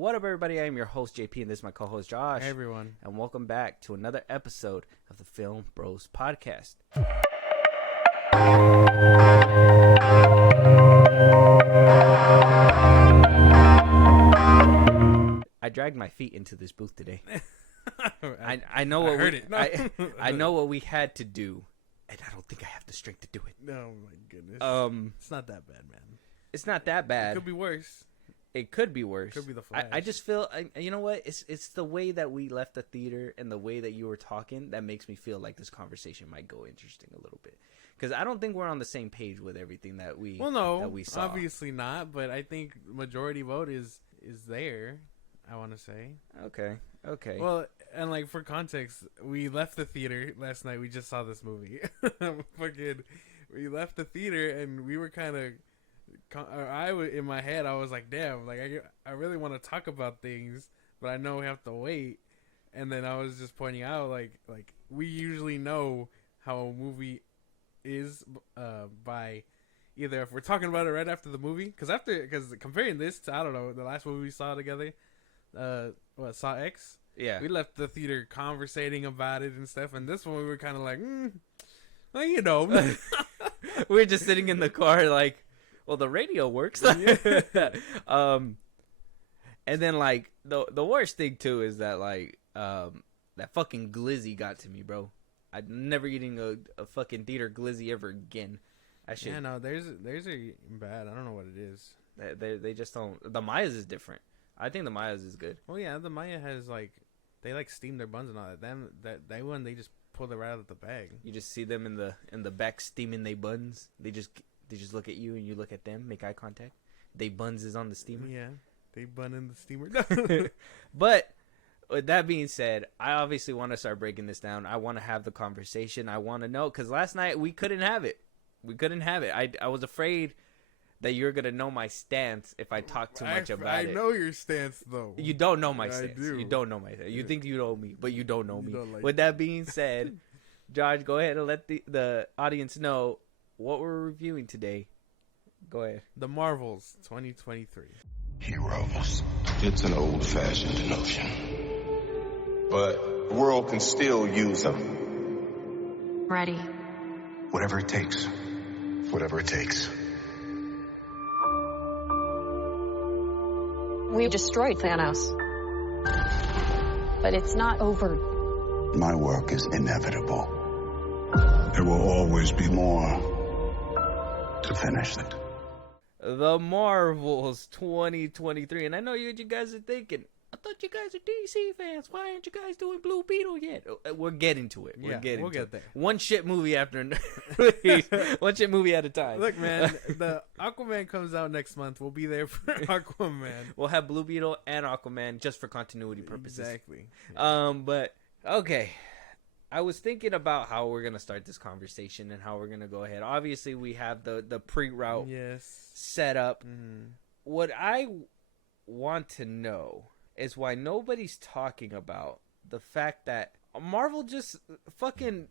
What up, everybody? I am your host, JP, and this is my co-host, Josh. Hey, everyone. And welcome back to another episode of the FilmBros podcast. I dragged my feet into this booth today. I know what I know what we had to do, and I don't think I have the strength to do it. Oh my goodness. It's not that bad, man. It's not that bad. It could be worse. It could be worse. Could be the Flash. I just feel, you know what? It's the way that we left the theater and the way that you were talking that makes me feel like this conversation might go interesting a little bit. Because I don't think we're on the same page with everything that we saw. Obviously not. But I think majority vote is there. I want to say. Okay. Well, and like for context, we left the theater last night. We just saw this movie. We left the theater and we were kind of. In my head, I was like, damn, like I really want to talk about things, but I know we have to wait. And then I was just pointing out, like we usually know how a movie is by either if we're talking about it right after the movie, because comparing this to, I don't know, the last movie we saw together, Saw X? Yeah. We left the theater conversating about it and stuff, and this one we were kind of like, well, you know. We were just sitting in the car like, well, the radio works. And then like the worst thing too is that like that fucking glizzy got to me, bro. I'm never eating a fucking theater glizzy ever again. Yeah, no, there's a bad. I don't know what it is. They just don't. The Maya's is different. I think the Maya's is good. Well, yeah, the Maya has like they like steam their buns and all that. That one they just pull it right out of the bag. You just see them in the back steaming their buns. They just look at you and you look at them, make eye contact. They buns is on the steamer. Yeah, they bun in the steamer. But with that being said, I obviously want to start breaking this down. I want to have the conversation. I want to know, because last night we couldn't have it. I was afraid that you're going to know my stance if I talk too much about it. I know your stance, though. You don't know my stance. I do. You don't know my stance. You think you know me, but you don't know me. Don't With that being said, Josh, go ahead and let the audience know what we're reviewing today. Go ahead. The Marvels 2023. Heroes. It's an old-fashioned notion. But the world can still use them. Ready. Whatever it takes. Whatever it takes. We destroyed Thanos. But it's not over. My work is inevitable. There will always be more to finish it. The Marvels 2023. And I know what you guys are thinking. I thought you guys are DC fans. Why aren't you guys doing Blue Beetle yet? We're getting to it. We'll get there. One shit movie after one shit movie at a time. Look, man, the Aquaman comes out next month. We'll be there for Aquaman. We'll have Blue Beetle and Aquaman just for continuity purposes. Exactly. But okay. I was thinking about how we're going to start this conversation and how we're going to go ahead. Obviously, we have the pre-route set up. Mm-hmm. What I want to know is why nobody's talking about the fact that Marvel just fucking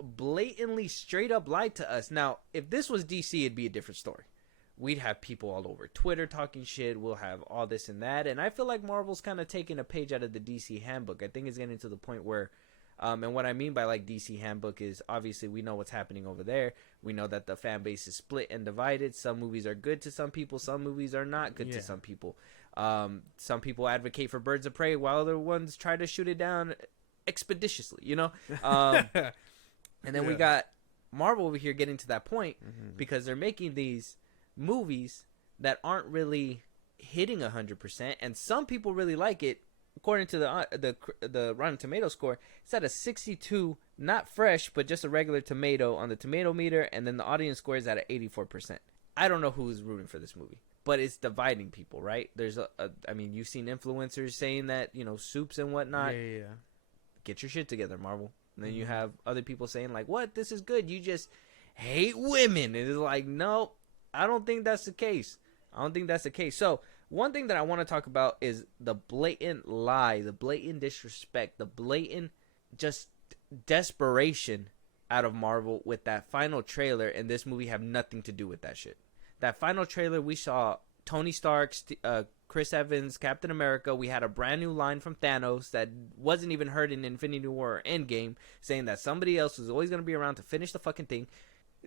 blatantly straight up lied to us. Now, if this was DC, it'd be a different story. We'd have people all over Twitter talking shit. We'll have all this and that. And I feel like Marvel's kind of taking a page out of the DC handbook. I think it's getting to the point where and what I mean by like DC handbook is obviously we know what's happening over there. We know that the fan base is split and divided. Some movies are good to some people. Some movies are not good to some people. Some people advocate for Birds of Prey while other ones try to shoot it down expeditiously, you know? And then we got Marvel over here getting to that point because they're making these movies that aren't really hitting 100%. And some people really like it. According to the Rotten Tomato score, it's at a 62, not fresh, but just a regular tomato on the tomato meter, and then the audience score is at an 84%. I don't know who's rooting for this movie, but it's dividing people, right? There's I mean, you've seen influencers saying that, you know, soups and whatnot. Yeah. Get your shit together, Marvel. And then you have other people saying like, what? This is good. You just hate women. And it's like, no, I don't think that's the case. So one thing that I want to talk about is the blatant lie, the blatant disrespect, the blatant just desperation out of Marvel with that final trailer, and this movie have nothing to do with that shit. That final trailer, we saw Tony Stark, Chris Evans, Captain America. We had a brand new line from Thanos that wasn't even heard in Infinity War or Endgame, saying that somebody else was always going to be around to finish the fucking thing.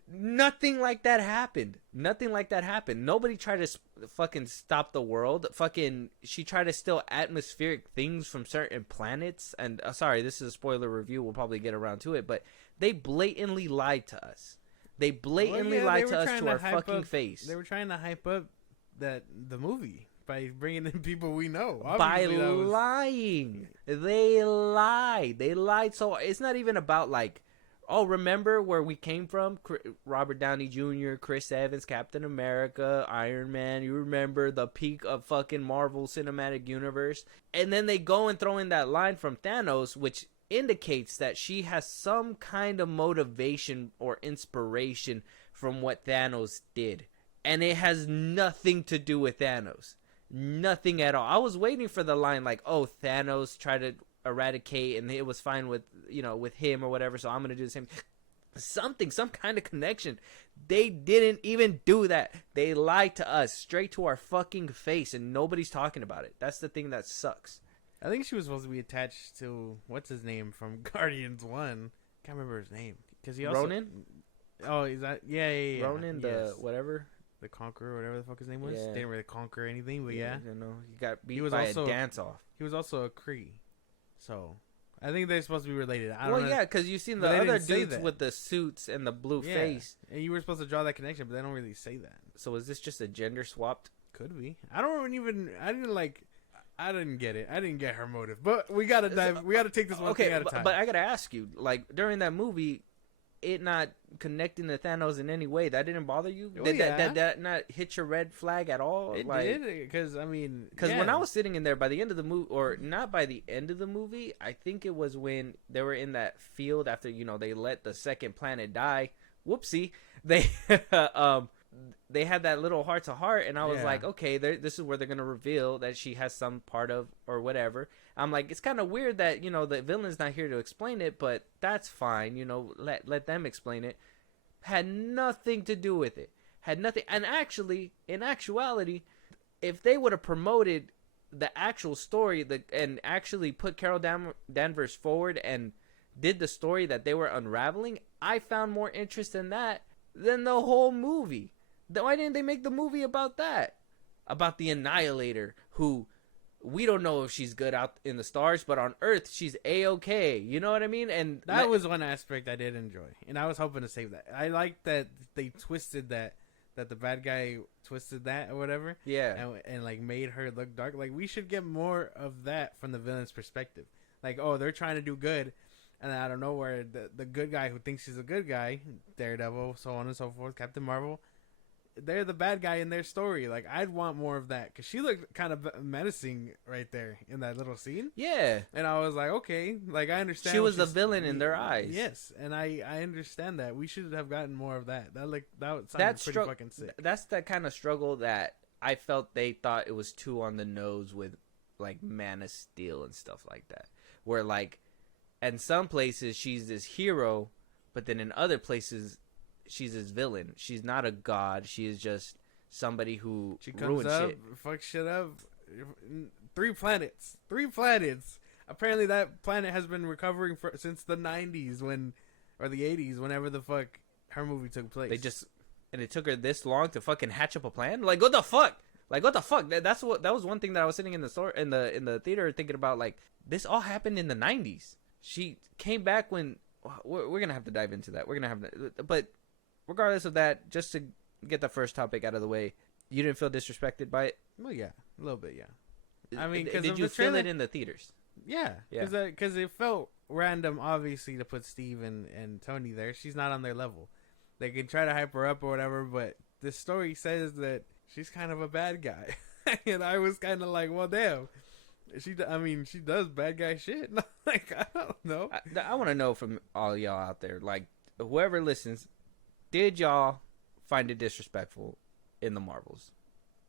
Nothing like that happened. Nothing like that happened. Nobody tried to fucking stop the world. Fucking, she tried to steal atmospheric things from certain planets. And sorry, this is a spoiler review. We'll probably get around to it, but they blatantly lied to us. They blatantly lied to us to our fucking face. They were trying to hype up the movie by bringing in people we know. By lying. They lied. They lied. So it's not even about like, oh, remember where we came from? Robert Downey Jr., Chris Evans, Captain America, Iron Man. You remember the peak of fucking Marvel Cinematic Universe? And then they go and throw in that line from Thanos, which indicates that she has some kind of motivation or inspiration from what Thanos did. And it has nothing to do with Thanos. Nothing at all. I was waiting for the line like, oh, Thanos tried to eradicate and it was fine with, you know, with him or whatever, so I'm gonna do the same. Some kind of connection. They didn't even do that. They lied to us straight to our fucking face, and nobody's talking about it. That's the thing that sucks. I think she was supposed to be attached to what's his name from Guardians 1. Can't remember his name because he also Ronan. Oh, is that yeah. Ronan, the whatever. The Conqueror, whatever the fuck his name was. Yeah. Didn't really conquer anything, but yeah. You know, he got beat He was by also- a dance-off. He was also a Kree. So, I think they're supposed to be related. I don't know. Yeah, because you've seen But the they other didn't say dudes that. with the suits and the blue Yeah. face. And you were supposed to draw that connection, but they don't really say that. So is this just a gender swapped? Could be. I didn't get it. I didn't get her motive. But we gotta dive. We gotta take this one thing at a time. But I gotta ask you, like during that movie, it not connecting to Thanos in any way, that didn't bother you? Oh, Did yeah. that not hit your red flag at all? It like, did because Because when I was sitting in there by the end of the movie, or not by the end of the movie, I think it was when they were in that field after, you know, they let the second planet die. Whoopsie. They they had that little heart to heart, and I was Yeah. like, okay, this is where they're going to reveal that she has some part of, or whatever. I'm like, it's kind of weird that, you know, the villain's not here to explain it, but that's fine, you know, let them explain it. Had nothing to do with it. Had nothing. And actually, in actuality, if they would have promoted the actual story and actually put Carol Danvers forward and did the story that they were unraveling, I found more interest in that than the whole movie. Why didn't they make the movie about that? About the Annihilator, who we don't know if she's good out in the stars, but on Earth, she's A-okay. You know what I mean? And that was one aspect I did enjoy, and I was hoping to save that. I liked that they twisted that the bad guy twisted that or whatever. Yeah. And like made her look dark. Like we should get more of that from the villain's perspective. Like, oh, they're trying to do good, and out of nowhere, the good guy who thinks he's a good guy, Daredevil, so on and so forth, Captain Marvel, they're the bad guy in their story. Like, I'd want more of that because she looked kind of menacing right there in that little scene. Yeah. And I was like, okay, like I understand. She was the villain in their eyes. Yes, and I understand that. We should have gotten more of that. That sounded pretty fucking sick. That's that kind of struggle that I felt they thought it was too on the nose with, like, Man of Steel and stuff like that. Where, like, in some places she's this hero, but then in other places she's this villain. She's not a god. She is just somebody who She comes up, fucks shit up. 3 planets. Apparently that planet has been recovering since the 90s or the 80s, whenever the fuck her movie took place. And it took her this long to fucking hatch up a plan? Like, what the fuck? That was one thing that I was sitting in the store in the theater thinking about. Like, this all happened in the 90s. She came back when we're gonna have to dive into that. But regardless of that, just to get the first topic out of the way, you didn't feel disrespected by it? Well, yeah, a little bit, yeah. I mean, did you feel it in the theaters? Yeah, because it felt random, obviously, to put Steve and Tony there. She's not on their level. They could try to hype her up or whatever, but the story says that she's kind of a bad guy. And I was kind of like, well, damn. She does bad guy shit. Like, I don't know. I want to know from all y'all out there, like, whoever listens, did y'all find it disrespectful in the Marvels?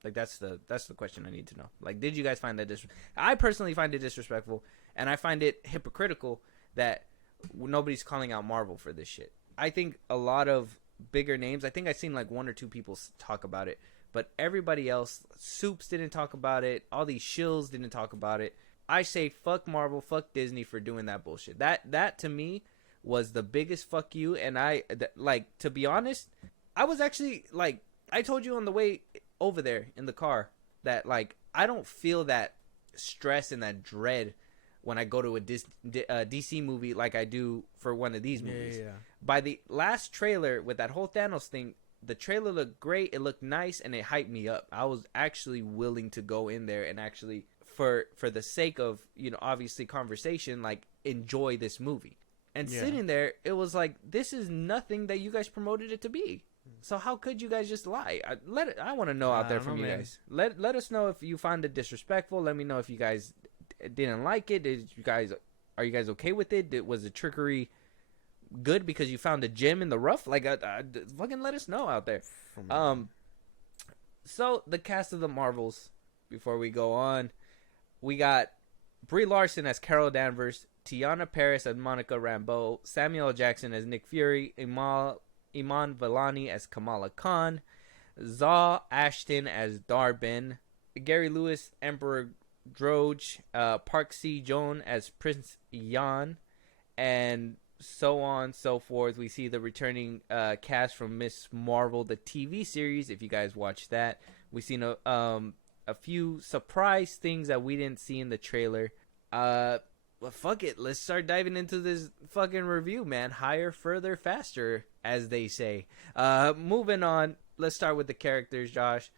Like, that's the question I need to know. Like, did you guys find that disrespectful? I personally find it disrespectful, and I find it hypocritical that nobody's calling out Marvel for this shit. I think a lot of bigger names, I think I've seen like 1 or 2 people talk about it, but everybody else, Soups didn't talk about it. All these shills didn't talk about it. I say fuck Marvel, fuck Disney for doing that bullshit. That to me was the biggest fuck you. And to be honest, I was actually like, I told you on the way over there in the car that like I don't feel that stress and that dread when I go to a DC movie like I do for one of these movies. Yeah. By the last trailer with that whole Thanos thing, the trailer looked great. It looked nice and it hyped me up. I was actually willing to go in there and actually, for the sake of, you know, obviously conversation, like enjoy this movie. And sitting there, it was like, this is nothing that you guys promoted it to be. So how could you guys just lie? I want to know out there from you guys. Let us know if you found it disrespectful. Let me know if you guys didn't like it. Are you guys okay with it? Was the trickery good because you found a gem in the rough? Like, fucking let us know out there. So the cast of the Marvels. Before we go on, we got Brie Larson as Carol Danvers, Tiana Paris as Monica Rambeau, Samuel L. Jackson as Nick Fury, Iman Vellani as Kamala Khan, Zaw Ashton as Dar-Benn, Gary Lewis, Emperor Droge, Park Si-joon as Prince Yan, and so on so forth. We see the returning cast from Miss Marvel, the TV series, if you guys watch that. We've seen a few surprise things that we didn't see in the trailer. Well, fuck it. Let's start diving into this fucking review, man. Higher, further, faster, as they say. Moving on. Let's start with the characters, Josh.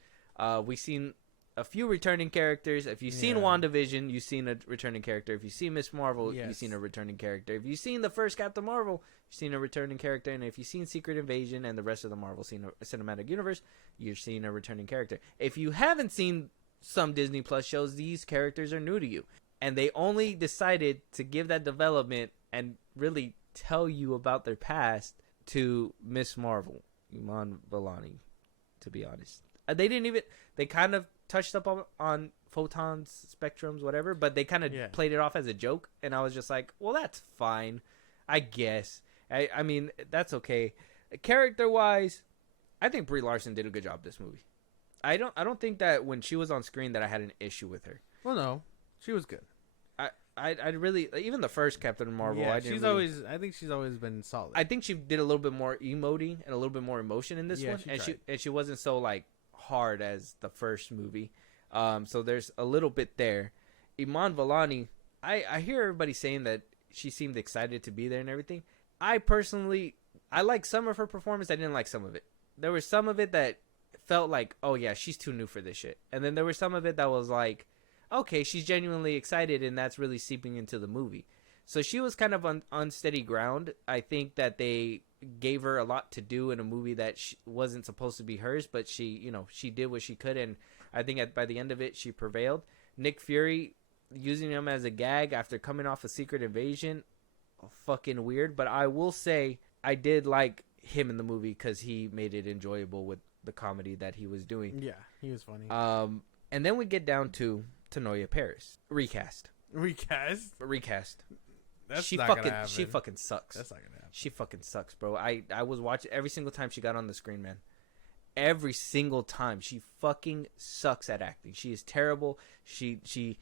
We've seen a few returning characters. If you've seen WandaVision, you've seen a returning character. If you've seen Miss Marvel, you've seen a returning character. If you've seen the first Captain Marvel, you've seen a returning character. And if you've seen Secret Invasion and the rest of the Marvel Cinematic Universe, you're seeing a returning character. If you haven't seen some Disney Plus shows, these characters are new to you. And they only decided to give that development and really tell you about their past to Miss Marvel, Iman Vellani, to be honest. They kind of touched up on photons, spectrums, whatever, but they kind of played it off as a joke. And I was just like, well, that's fine, I guess. I mean, that's okay. Character-wise, I think Brie Larson did a good job this movie. I don't think that when she was on screen that I had an issue with her. Well, no, she was good. I really, even the first Captain Marvel. Yeah, I think she's always been solid. I think she did a little bit more emoting and a little bit more emotion in this one, she wasn't so like hard as the first movie. So there's a little bit there. Iman Vellani, I hear everybody saying that she seemed excited to be there and everything. I personally, I like some of her performance. I didn't like some of it. There was some of it that felt like, oh yeah, she's too new for this shit, and then there was some of it that was like, okay, she's genuinely excited, and that's really seeping into the movie. So she was kind of on unsteady ground. I think that they gave her a lot to do in a movie that wasn't supposed to be hers, but she did what she could, and I think by the end of it, she prevailed. Nick Fury, using him as a gag after coming off a Secret Invasion, fucking weird. But I will say, I did like him in the movie because he made it enjoyable with the comedy that he was doing. Yeah, he was funny. And then we get down to Tanoia Paris. Recast. She fucking sucks. That's not gonna happen. She fucking sucks, bro. I was watching every single time she got on the screen, man. Every single time. She fucking sucks at acting. She is terrible. She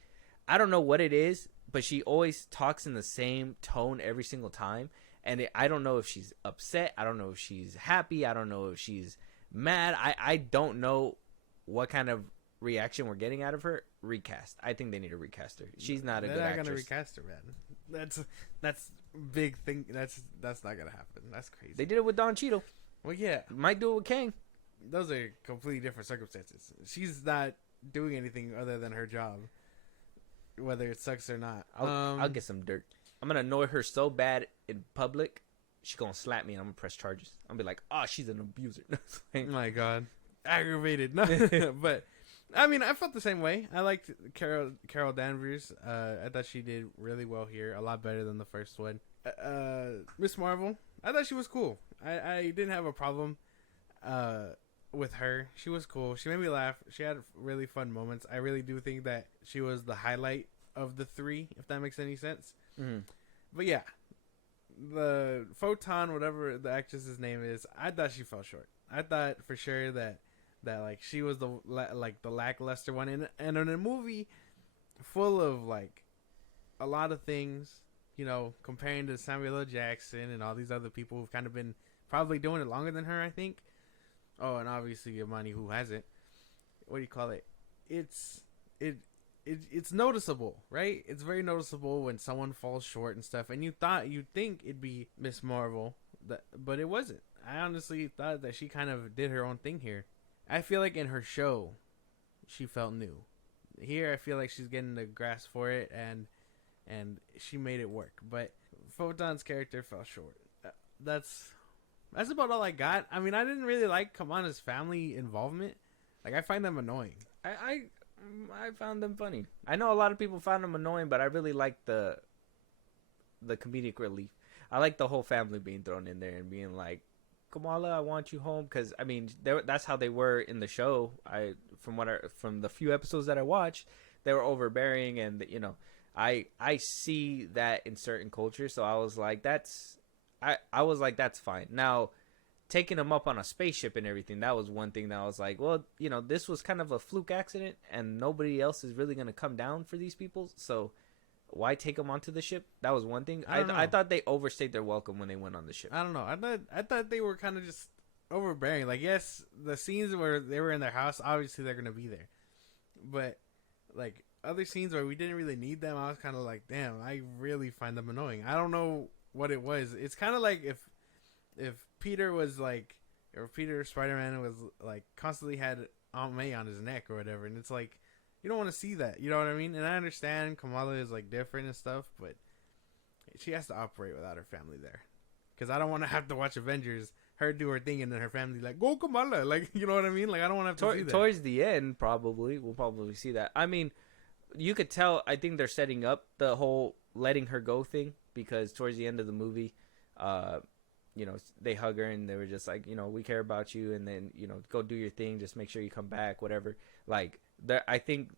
I don't know what it is, but she always talks in the same tone every single time. And I don't know if she's upset. I don't know if she's happy. I don't know if she's mad. I don't know what kind of reaction we're getting out of her. Recast. I think they need to recast her. She's not a good actress. They're not gonna recast her, man. That's big thing. That's not gonna happen. That's crazy. They did it with Don Cheadle. Well, yeah, might do it with Kang. Those are completely different circumstances. She's not doing anything other than her job, whether it sucks or not. I'll get some dirt. I'm gonna annoy her so bad in public, she's gonna slap me and I'm gonna press charges. I'm gonna be like, oh, she's an abuser. Oh my god, aggravated. No, but I mean, I felt the same way. I liked Carol Danvers. I thought she did really well here, a lot better than the first one. Miss Marvel, I thought she was cool. I didn't have a problem with her. She was cool. She made me laugh. She had really fun moments. I really do think that she was the highlight of the three, if that makes any sense. Mm-hmm. But yeah, the Photon, whatever the actress's name is, I thought she fell short. I thought for sure that that like she was the like the lackluster one, and in a movie full of like a lot of things, you know, comparing to Samuel L. Jackson and all these other people who've kind of been probably doing it longer than her, I think. Oh, and obviously Imani, who hasn't. What do you call it? It's noticeable, right? It's very noticeable when someone falls short and stuff. And you'd think it'd be Miss Marvel, but it wasn't. I honestly thought that she kind of did her own thing here. I feel like in her show, she felt new. Here, I feel like she's getting the grasp for it, and she made it work. But Photon's character fell short. That's about all I got. I mean, I didn't really like Kamana's family involvement. Like, I find them annoying. I found them funny. I know a lot of people found them annoying, but I really like the comedic relief. I like the whole family being thrown in there and being like, Kamala, I want you home, because I mean that's how they were in the show. From the few episodes that I watched, they were overbearing, and you know, I see that in certain cultures. So I was like, that's fine. Now, taking them up on a spaceship and everything, that was one thing that I was like, well, you know, this was kind of a fluke accident, and nobody else is really gonna come down for these people. So why take them onto the ship? That was one thing. I thought they overstayed their welcome when they went on the ship. I don't know. I thought they were kind of just overbearing. Like, yes, the scenes where they were in their house, obviously they're gonna be there, but like other scenes where we didn't really need them, I was kind of like, damn, I really find them annoying. I don't know what it was. It's kind of like if Peter was like, or Peter Spider-Man was like constantly had Aunt May on his neck or whatever, and it's like, you don't want to see that, you know what I mean? And I understand Kamala is like different and stuff, but she has to operate without her family there, because I don't want to have to watch Avengers, her do her thing, and then her family like, go Kamala, like, you know what I mean? Like, I don't want to have to see that. Towards the end, we'll probably see that. I mean, you could tell. I think they're setting up the whole letting her go thing, because towards the end of the movie, you know, they hug her and they were just like, you know, we care about you, and then, you know, go do your thing, just make sure you come back, whatever. Like, I think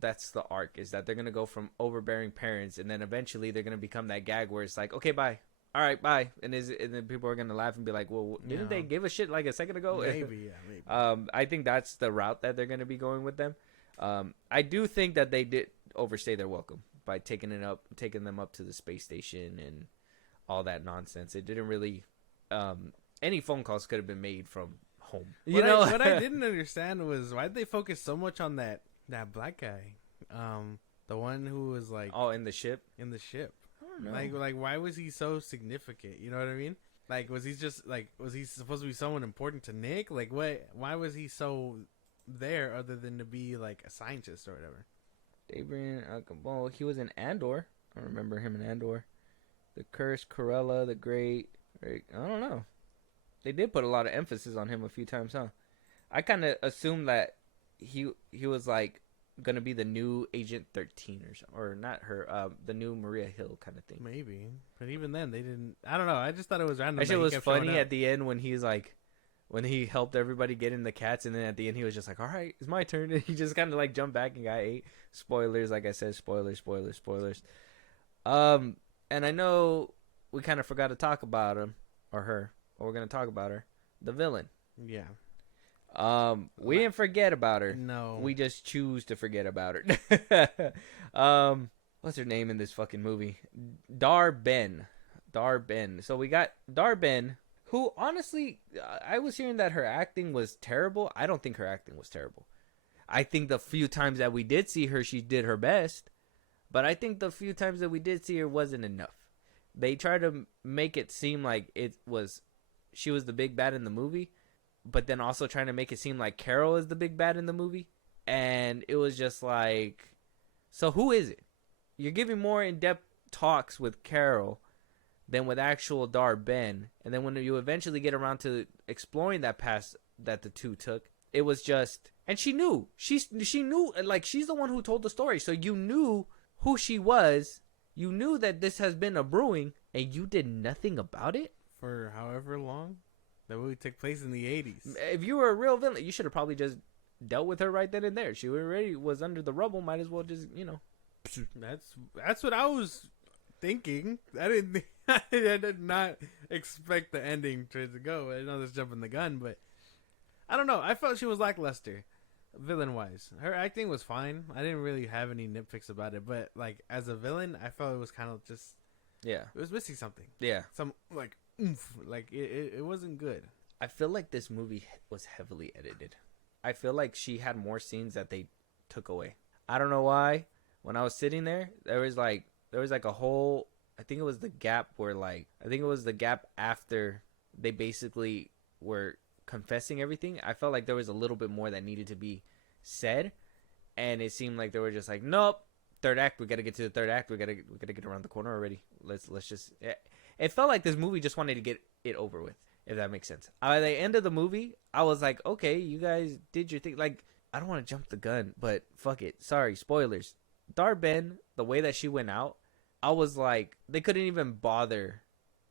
that's the arc, is that they're gonna go from overbearing parents, and then eventually they're gonna become that gag where it's like, okay, bye, all right, bye, and then people are gonna laugh and be like, well, didn't they give a shit like a second ago? Maybe, yeah, maybe. I think that's the route that they're gonna be going with them. I do think that they did overstay their welcome by taking them up to the space station and all that nonsense. It didn't really. Any phone calls could have been made from home. What I didn't understand was, why did they focus so much on that black guy, the one who was like, oh, in the ship. I don't know. Like why was he so significant? You know what I mean? Like, was he supposed to be someone important to Nick? Like, why was he so there, other than to be like a scientist or whatever? Well, he was in Andor. I remember him in Andor. The Cursed, Corella, the Great. I don't know. They did put a lot of emphasis on him a few times, huh? I kind of assumed that he was like gonna be the new Agent 13 or something, or not her, the new Maria Hill kind of thing. Maybe, but even then they didn't. I don't know. I just thought it was random. Actually, it was funny at the end when he's like, when he helped everybody get in the cats, and then at the end he was just like, "All right, it's my turn." And he just kind of like jumped back and got ate. Spoilers, like I said, spoilers. And I know we kind of forgot to talk about him or her, but we're gonna talk about her, the villain. Yeah. We didn't forget about her. No. We just choose to forget about her. What's her name in this fucking movie? Dar-Ben. So we got Dar-Ben, who honestly, I was hearing that her acting was terrible. I don't think her acting was terrible. I think the few times that we did see her, she did her best. But I think the few times that we did see her wasn't enough. They tried to make it seem like she was the big bad in the movie, but then also trying to make it seem like Carol is the big bad in the movie. And it was just like, so who is it? You're giving more in-depth talks with Carol than with actual Dar-Ben. And then when you eventually get around to exploring that past that the two took, it was just, and she knew. She knew, like, she's the one who told the story. So you knew who she was. You knew that this has been a brewing, and you did nothing about it? For however long? That movie took place in the 80s. If you were a real villain, you should have probably just dealt with her right then and there. She already was under the rubble. Might as well just, That's what I was thinking. I did not expect the ending to go. I know that's jumping the gun, but I don't know. I felt she was lackluster, villain wise. Her acting was fine. I didn't really have any nitpicks about it, but like as a villain, I felt it was kind of just Yeah. it was missing something. Yeah. Some like oomph. Like it wasn't good. I feel like this movie was heavily edited. I feel like she had more scenes that they took away. I don't know why. When I was sitting there, there was like a whole, I think it was the gap where like, I think it was the gap after they basically were confessing everything. I felt like there was a little bit more that needed to be said, and it seemed like they were just like, nope, third act, we gotta get to the third act, we gotta get around the corner already. Let's just. It felt like this movie just wanted to get it over with, if that makes sense. At the end of the movie, I was like, okay, you guys did your thing. Like, I don't want to jump the gun, but fuck it. Sorry, spoilers. Dar-Ben, the way that she went out, I was like, they couldn't even bother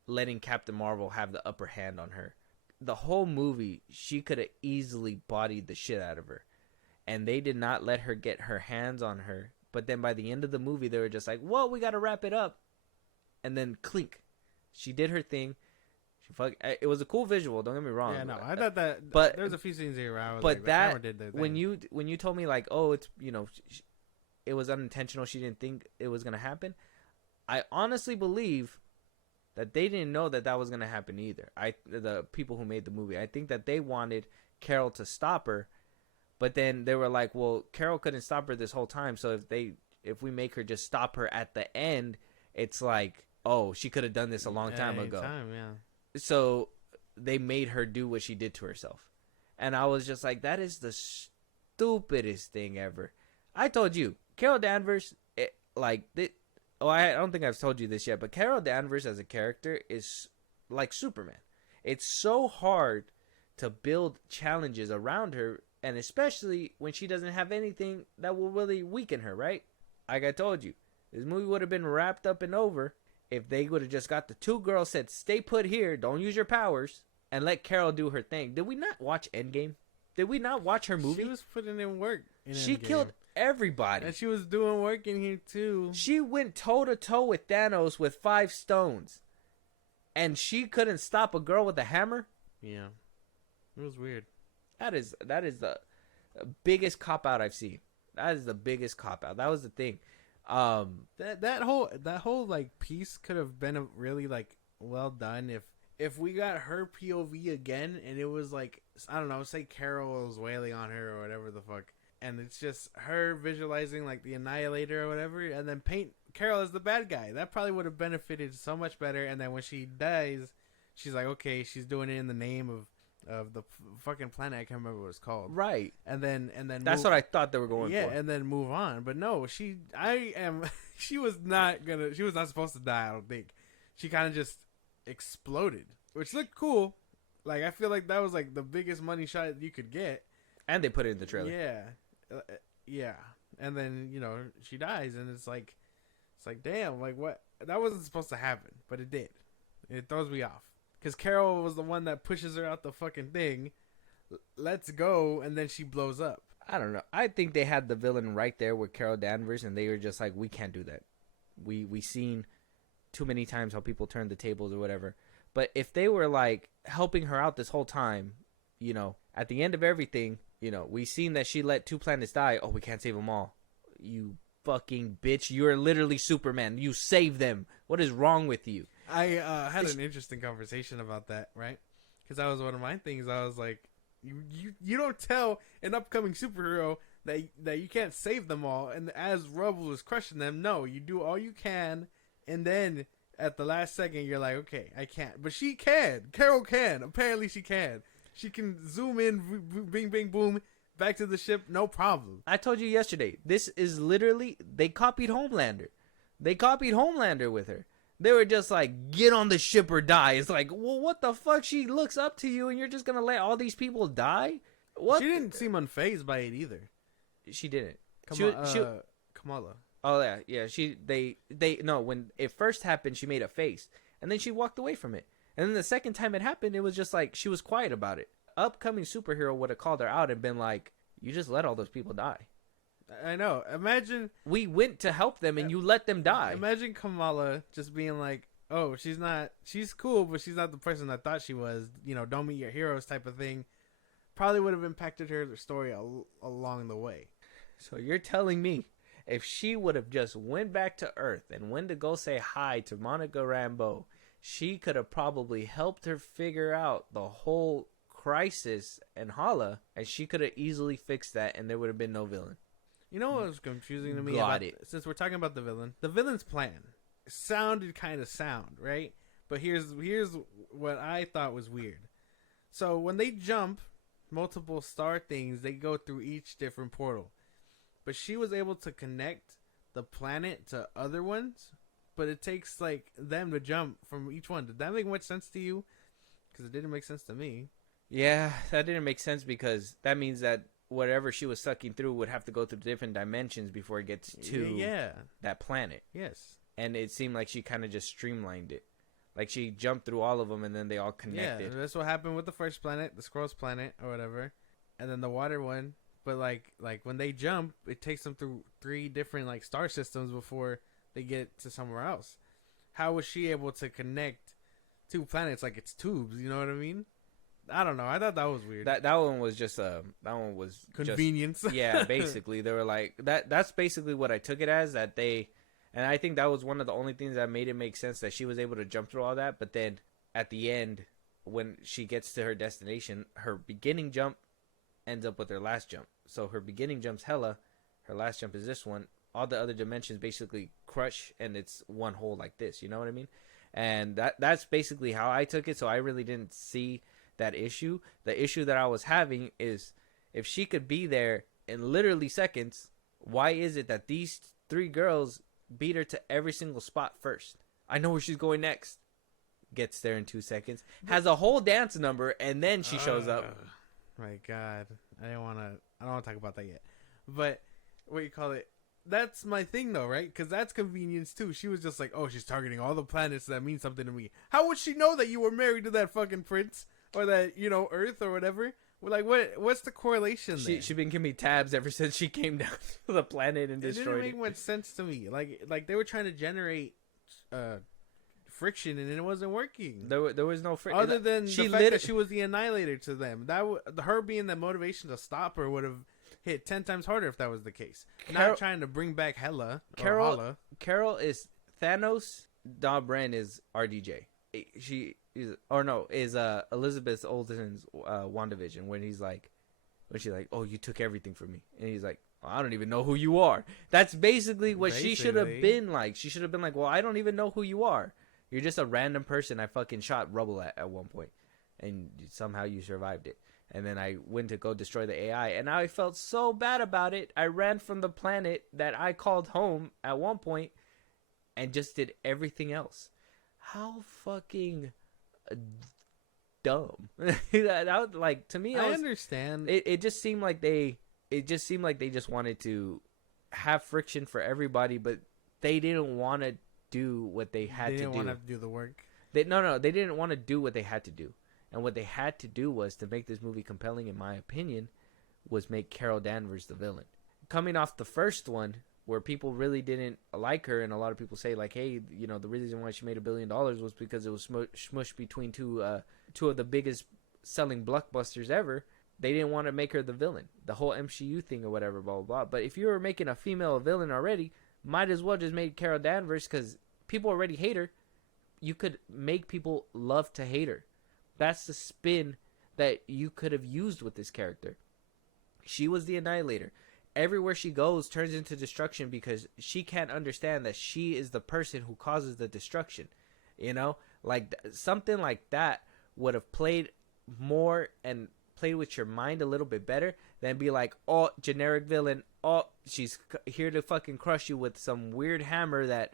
letting Captain Marvel have the upper hand on her. The whole movie, she could have easily bodied the shit out of her. And they did not let her get her hands on her. But then by the end of the movie, they were just like, well, we got to wrap it up. And then clink. She did her thing. It was a cool visual. Don't get me wrong. Yeah, no, I thought that. But there was a few scenes here where I was but like, that the camera did their thing. when you told me like, oh, it's it was unintentional. She didn't think it was gonna happen. I honestly believe that they didn't know that was gonna happen either. The people who made the movie, I think that they wanted Carol to stop her, but then they were like, well, Carol couldn't stop her this whole time. So if we make her just stop her at the end, it's like, oh, she could have done this a long time ago. So they made her do what she did to herself. And I was just like, that is the stupidest thing ever. I told you, Carol Danvers, I don't think I've told you this yet, but Carol Danvers as a character is like Superman. It's so hard to build challenges around her, and especially when she doesn't have anything that will really weaken her, right? Like I told you, this movie would have been wrapped up and over if they would have just got the two girls, said, stay put here, don't use your powers, and let Carol do her thing. Did we not watch Endgame? Did we not watch her movie? She was putting in work. She killed everybody. And she was doing work in here, too. She went toe-to-toe with Thanos with 5 stones. And she couldn't stop a girl with a hammer? Yeah. It was weird. That is the biggest cop-out I've seen. That is the biggest cop-out. That was the thing. That whole like piece could have been really like well done if we got her POV again, and it was like, I don't know, say Carol was wailing on her or whatever the fuck, and it's just her visualizing like the Annihilator or whatever, and then paint Carol as the bad guy. That probably would have benefited so much better. And then when she dies, she's like, okay, she's doing it in the name of the fucking planet. I can't remember what it's called. Right. And then that's what I thought they were going for. Yeah, and then move on. But no, she was not supposed to die, I don't think. She kind of just exploded, which looked cool. Like, I feel like that was like the biggest money shot you could get. And they put it in the trailer. Yeah. Yeah. And then, she dies, and it's like, damn, like what? That wasn't supposed to happen, but it did. It throws me off. Because Carol was the one that pushes her out the fucking thing. Let's go, and then she blows up. I don't know. I think they had the villain right there with Carol Danvers, and they were just like, we can't do that. We seen too many times how people turn the tables or whatever. But if they were like helping her out this whole time, at the end of everything, we seen that she let 2 planets die. Oh, we can't save them all. You fucking bitch. You're literally Superman. You save them. What is wrong with you? I had an interesting conversation about that, right? Because that was one of my things. I was like, you don't tell an upcoming superhero that you can't save them all, and as Rubble was crushing them, no, you do all you can, and then at the last second, you're like, okay, I can't. But she can. Carol can. Apparently she can. She can zoom in, bing, bing, boom, back to the ship, no problem. I told you yesterday, this is literally, they copied Homelander. They copied Homelander with her. They were just like, get on the ship or die. It's like, well, what the fuck? She looks up to you and you're just going to let all these people die? What? She didn't seem unfazed by it either. She didn't. Kamala. Oh, yeah. Yeah. No, when it first happened, she made a face. And then she walked away from it. And then the second time it happened, it was just like, she was quiet about it. Upcoming superhero would have called her out and been like, you just let all those people die. I know. Imagine we went to help them and you let them die. Imagine Kamala just being like, oh, she's cool, but she's not the person I thought she was. Don't meet your heroes type of thing. probably would have impacted her story along the way. So you're telling me if she would have just went back to Earth and went to go say hi to Monica Rambeau, she could have probably helped her figure out the whole crisis and Hala, and she could have easily fixed that, and there would have been no villain. You know what was confusing to me? Got it. Since we're talking about the villain, the villain's plan sounded kind of sound, right? But here's what I thought was weird. So when they jump multiple star things, they go through each different portal. But she was able to connect the planet to other ones, but it takes like them to jump from each one. Did that make much sense to you? Because it didn't make sense to me. Yeah, that didn't make sense because that means that whatever she was sucking through would have to go through different dimensions before it gets to that planet. Yes. And it seemed like she kind of just streamlined it. Like she jumped through all of them and then they all connected. Yeah, that's what happened with the first planet, the Squirrel's planet or whatever. And then the water one. But like when they jump, it takes them through 3 different like star systems before they get to somewhere else. How was she able to connect 2 planets like it's tubes? You know what I mean? I don't know. I thought that was weird. That one was just convenience. Yeah, basically they were like that. That's basically what I took it as, that they, and I think that was one of the only things that made it make sense, that she was able to jump through all that. But then at the end, when she gets to her destination, her beginning jump ends up with her last jump. So her beginning jump's Hela, her last jump is this one. All the other dimensions basically crush, and it's one hole like this. You know what I mean? And that's basically how I took it. So I really didn't see that issue. The issue that I was having is if she could be there in literally seconds, why is it that these 3 girls beat her to every single spot first? I know where she's going next. Gets there in 2 seconds. Has a whole dance number, and then she shows up. My God, I don't want to talk about that yet. But what you call it? That's my thing, though, right? Because that's convenience too. She was just like, "Oh, she's targeting all the planets that mean something to me." How would she know that you were married to that fucking prince, or that Earth or whatever? Like, what's the correlation there? She been giving me tabs ever since she came down to the planet and destroyed it. Didn't make much sense to me. Like they were trying to generate friction, and it wasn't working. There was no friction. Other than the fact that she was the annihilator to them. Her being the motivation to stop her would have hit 10 times harder if that was the case. Not trying to bring back Hela. Carol is Thanos. Dobrin is RDJ. She is, or no, is Elizabeth Olsen's WandaVision, when she's like, "Oh, you took everything from me," and he's like, well, "I don't even know who you are." That's basically what she should have been like. She should have been like, "Well, I don't even know who you are. You're just a random person I fucking shot rubble at one point, and somehow you survived it." And then I went to go destroy the AI, and I felt so bad about it. I ran from the planet that I called home at one point and just did everything else. How fucking dumb. that like, to me, I understand. It just seemed like they just wanted to have friction for everybody, but they didn't want to do what they had to do. They didn't want to do the work. They didn't want to do what they had to do. And what they had to do was, to make this movie compelling, in my opinion, was make Carol Danvers the villain. Coming off the first one, where people really didn't like her, and a lot of people say, like, hey, the reason why she made $1 billion was because it was smushed between two of the biggest selling blockbusters ever. They didn't want to make her the villain. The whole MCU thing or whatever, blah, blah, blah. But if you were making a female villain already, might as well just make Carol Danvers, because people already hate her. You could make people love to hate her. That's the spin that you could have used with this character. She was the Annihilator. Everywhere she goes turns into destruction because she can't understand that she is the person who causes the destruction. Like something like that would have played more and played with your mind a little bit better than be like, oh, generic villain. Oh, she's here to fucking crush you with some weird hammer that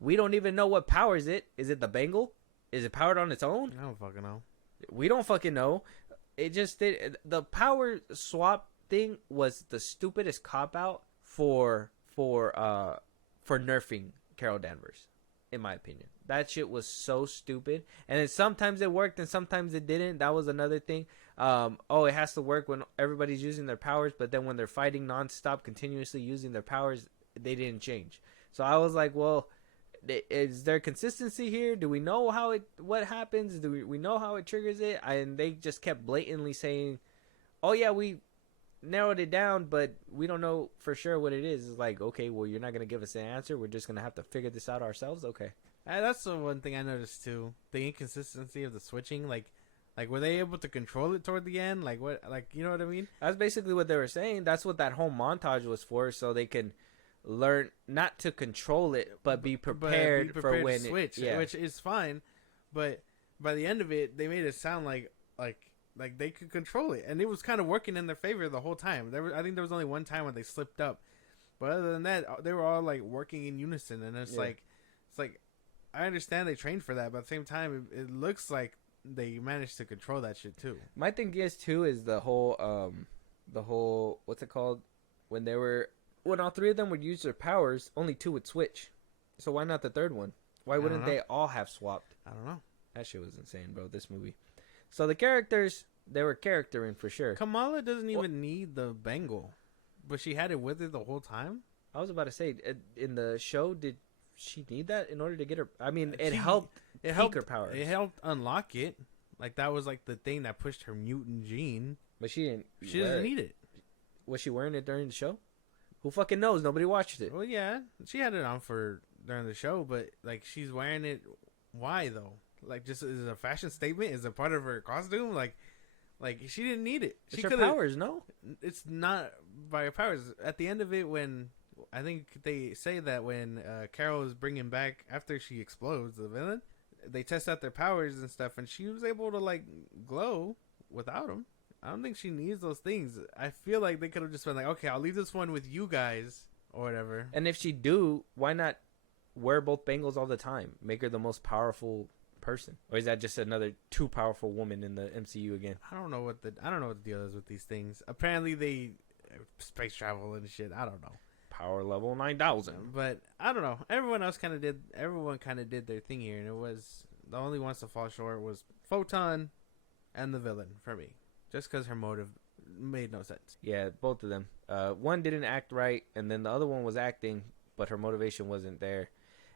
we don't even know what powers it. Is it the bangle? Is it powered on its own? I don't fucking know. We don't fucking know. It just did. The power swap thing was the stupidest cop out for nerfing Carol Danvers, in my opinion. That shit was so stupid. And then sometimes it worked and sometimes it didn't. That was another thing. It has to work when everybody's using their powers, but then when they're fighting nonstop, continuously using their powers, they didn't change. So I was like, well, is there consistency here? Do we know what happens? Do we know how it triggers it? And they just kept blatantly saying, oh yeah, we narrowed it down, but we don't know for sure what it is. It's like, okay, well, you're not gonna give us an answer. We're just gonna have to figure this out ourselves. Okay. That's the one thing I noticed too. The inconsistency of the switching, like were they able to control it toward the end? Like what? Like you know what I mean? That's basically what they were saying. That's what that whole montage was for, so they can learn not to control it, but be prepared, for when to switch, which is fine. But by the end of it, they made it sound like they could control it, and it was kind of working in their favor the whole time. I think there was only one time when they slipped up, but other than that, they were all like working in unison, and it's like I understand they trained for that, but at the same time, it looks like they managed to control that shit too. My thing is too is the whole what's it called when all three of them would use their powers, only two would switch. So why not the third one? Why wouldn't they all have swapped? I don't know. That shit was insane, bro. This movie. So the characters, they were charactering for sure. Kamala doesn't even need the bangle, but she had it with her the whole time. I was about to say, in the show, did she need that in order to get her? I mean, it helped her powers. It helped unlock it. Like that was like the thing that pushed her mutant gene. But she didn't. She doesn't need it. Was she wearing it during the show? Who fucking knows? Nobody watched it. Well, yeah, she had it on for during the show, but like she's wearing it. Why though? Like, just is it a fashion statement? Is it part of her costume? Like she didn't need it. It's her powers, no? It's not by her powers. At the end of it, when I think they say that when Carol is bringing back after she explodes the villain, they test out their powers and stuff, and she was able to like glow without them. I don't think she needs those things. I feel like they could have just been like, okay, I'll leave this one with you guys or whatever. And if she do, why not wear both bangles all the time? Make her the most powerful person, or is that just another too powerful woman in the MCU again? I don't know what the deal is with these things. Apparently they space travel and shit. I don't know. Power level 9,000. But I don't know. Everyone kind of did their thing here, and it was the only ones to fall short was Photon and the villain for me, just because her motive made no sense. Yeah, both of them. One didn't act right, and then the other one was acting, but her motivation wasn't there.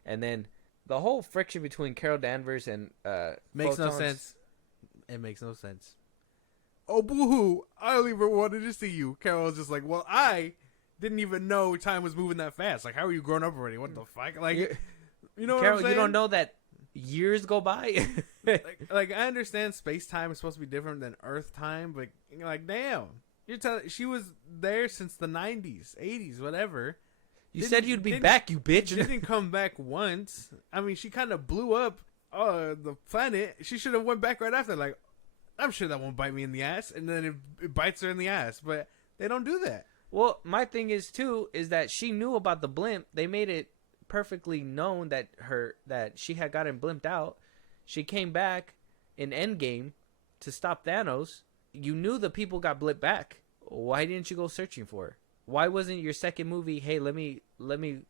And then the whole friction between Carol Danvers and makes Photon's... no sense. It makes no sense. Oh, boo-hoo. I only ever wanted to see you. Carol was just like, well, I didn't even know time was moving that fast. Like, how are you grown up already? What the fuck? Like, you know Carol, what I'm saying? you don't know that years go by? like, I understand space time is supposed to be different than Earth time, but, like, damn. You're telling she was there since the 90s, 80s, whatever. You said you'd be back, you bitch. She didn't come back once. I mean, she kind of blew up the planet. She should have went back right after. Like, I'm sure that won't bite me in the ass. And then it bites her in the ass. But they don't do that. Well, my thing is, too, is that she knew about the blimp. They made it perfectly known that she had gotten blimped out. She came back in Endgame to stop Thanos. You knew the people got blipped back. Why didn't you go searching for her? Why wasn't your second movie, hey, let me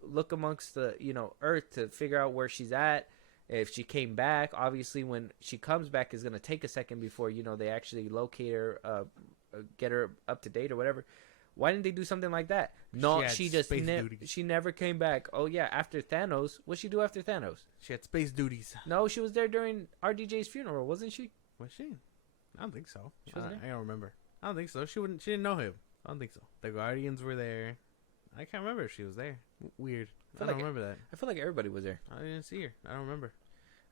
look amongst the, Earth to figure out where she's at, if she came back? Obviously, when she comes back, it's going to take a second before, they actually locate her, get her up to date or whatever. Why didn't they do something like that? No, she never came back. Oh, yeah, after Thanos. What'd she do after Thanos? She had space duties. No, she was there during RDJ's funeral, wasn't she? Was she? I don't think so. She wasn't there? I don't remember. I don't think so. She didn't know him. I don't think so. The Guardians were there. I can't remember if she was there. Weird. I don't remember that. I feel like everybody was there. I didn't see her. I don't remember.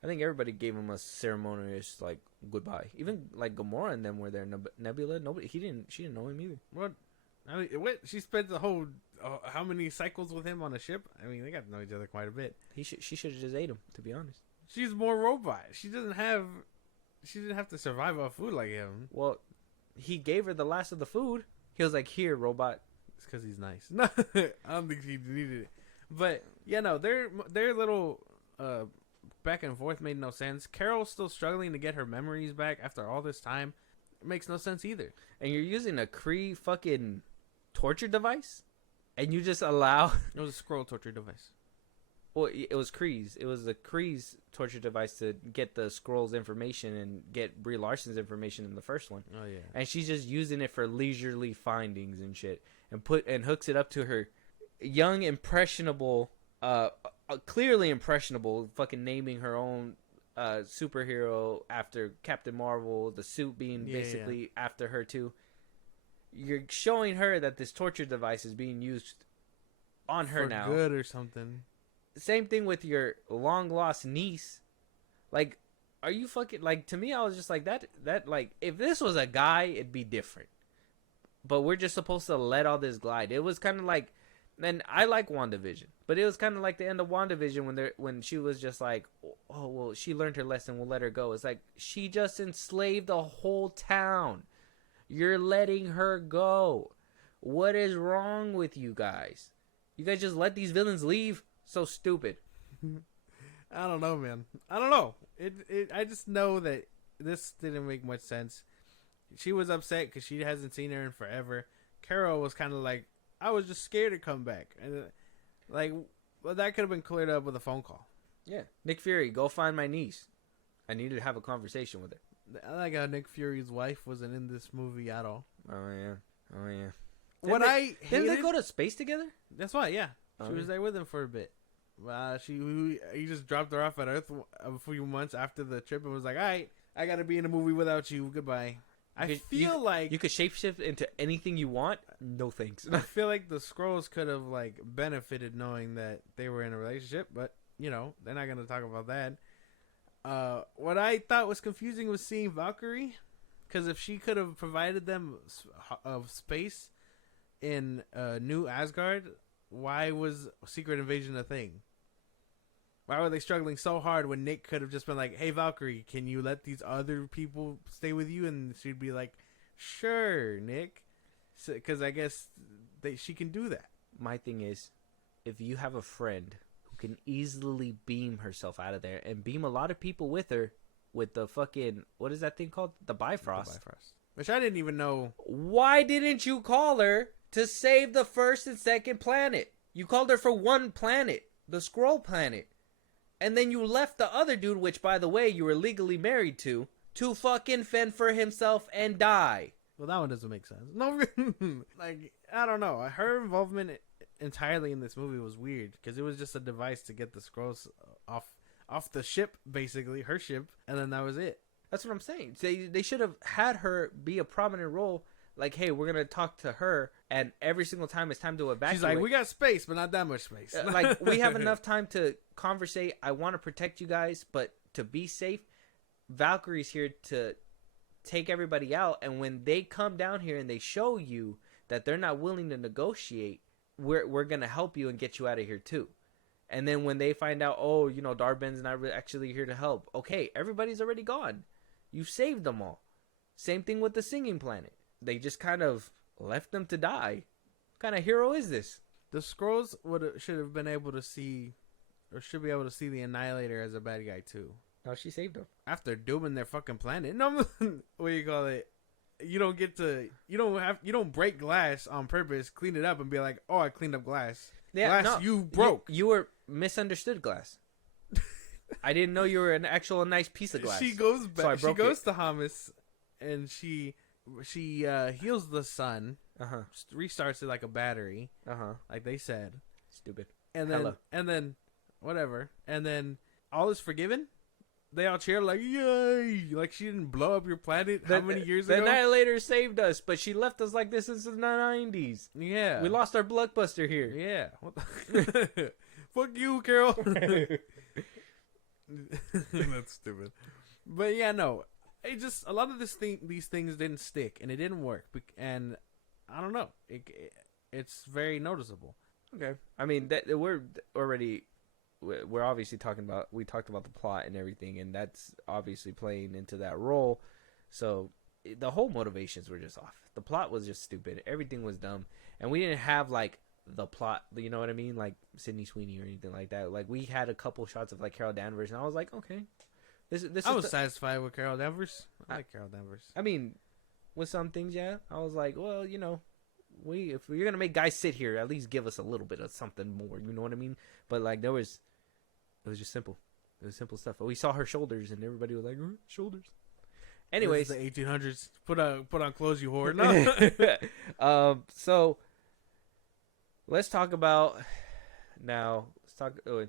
I think everybody gave him a ceremonious goodbye. Even Gamora and them were there. Nebula, nobody. She didn't know him either. What? I mean, what? She spent the whole how many cycles with him on a ship? I mean, they got to know each other quite a bit. She should have just ate him, to be honest. She's more robot. She didn't have to survive off food like him. Well, he gave her the last of the food. He was like, "Here, robot." It's because he's nice. No, I don't think he needed it. But yeah, no, their little back and forth made no sense. Carol's still struggling to get her memories back after all this time. It makes no sense either. And you're using a Kree fucking torture device, and you just allow it was a scroll torture device. Well, it was Kree's. It was the Kree's torture device to get the Skrulls' information and get Brie Larson's information in the first one. Oh yeah. And she's just using it for leisurely findings and shit, and hooks it up to her young, impressionable, clearly impressionable, fucking naming her own superhero after Captain Marvel. The suit being basically after her too. you're showing her that this torture device is being used on her For now. good or something. Same thing with your long lost niece. Like, are you fucking like? To me, I was just like that. Like, if this was a guy, it'd be different. But we're just supposed to let all this glide. It was kind of like, and I like WandaVision, but it was kind of like the end of WandaVision when she was just like, oh well, she learned her lesson. We'll let her go. It's like she just enslaved a whole town. You're letting her go. What is wrong with you guys? You guys just let these villains leave? So stupid. I don't know, man. I don't know. I just know that this didn't make much sense. She was upset because she hasn't seen her in forever. Carol was kind of like, I was just scared to come back. And like, well, that could have been cleared up with a phone call. Yeah. Nick Fury, go find my niece. I need to have a conversation with her. I like how Nick Fury's wife wasn't in this movie at all. Oh, yeah. Oh, yeah. Didn't they go to space together? That's why, yeah. She Oh, was yeah. there with him for a bit. He just dropped her off at Earth a few months after the trip and was like, all right, I got to be in a movie without you. Goodbye. I feel like you could shapeshift into anything you want. No thanks. I feel like the Skrulls could have like benefited knowing that they were in a relationship, but you know they're not going to talk about that. What I thought was confusing was seeing Valkyrie, because if she could have provided them of space in New Asgard, why was Secret Invasion a thing? Why were they struggling so hard when Nick could have just been like, hey, Valkyrie, can you let these other people stay with you? And she'd be like, sure, Nick. Because I guess she can do that. My thing is, if you have a friend who can easily beam herself out of there and beam a lot of people with her with the fucking, what is that thing called? The Bifrost. The Bifrost. Which I didn't even know. Why didn't you call her to save the first and second planet? You called her for one planet, the Skrull planet. And then you left the other dude, which, by the way, you were legally married to fucking fend for himself and die. Well, that one doesn't make sense. No, like, I don't know. Her involvement entirely in this movie was weird, because it was just a device to get the Skrulls off the ship, basically, her ship, and then that was it. That's what I'm saying. They should have had her be a prominent role. Like, hey, we're going to talk to her, and every single time it's time to evacuate. She's like, we got space, but not that much space. Like, we have enough time to conversate. I want to protect you guys, but to be safe, Valkyrie's here to take everybody out. And when they come down here and they show you that they're not willing to negotiate, we're going to help you and get you out of here too. And then when they find out, oh, you know, Darben's not actually here to help. Okay, everybody's already gone. You've saved them all. Same thing with the singing planet. They just kind of left them to die. What kind of hero is this? The Skrulls should have been able to see, or should be able to see the Annihilator as a bad guy too. No, she saved him. After dooming their fucking planet. No, what do you call it? You don't break glass on purpose, clean it up, and be like, oh, I cleaned up glass. Yeah, Glass you broke. You were misunderstood, Glass. I didn't know you were an actual nice piece of glass. She goes back. So she goes to Hamas, and she heals the sun. Restarts it like a battery. Like they said. Stupid. And then whatever. And then all is forgiven. They all cheer like, yay! Like she didn't blow up your planet how many years ago? The Annihilator saved us, but she left us like this since the 90s. Yeah. We lost our blockbuster here. Yeah. What the fuck you, Carol. That's stupid. But yeah, no. It just, a lot of these things didn't stick, and it didn't work. And I don't know. It's very noticeable. Okay. I mean, we're obviously we talked about the plot and everything, and that's obviously playing into that role. So the whole motivations were just off. The plot was just stupid. Everything was dumb, and we didn't have like the plot. You know what I mean? Like Sydney Sweeney or anything like that. Like we had a couple shots of like Carol Danvers, and I was like, okay, I was satisfied with Carol Danvers. I like Carol Danvers. I mean, with some things, yeah. I was like, well, you know, if you're gonna make guys sit here, at least give us a little bit of something more. You know what I mean? But like it was just simple. It was simple stuff. But we saw her shoulders, and everybody was like, shoulders. Anyways, the 1800s. Put on clothes, you whore. No. So let's talk about now.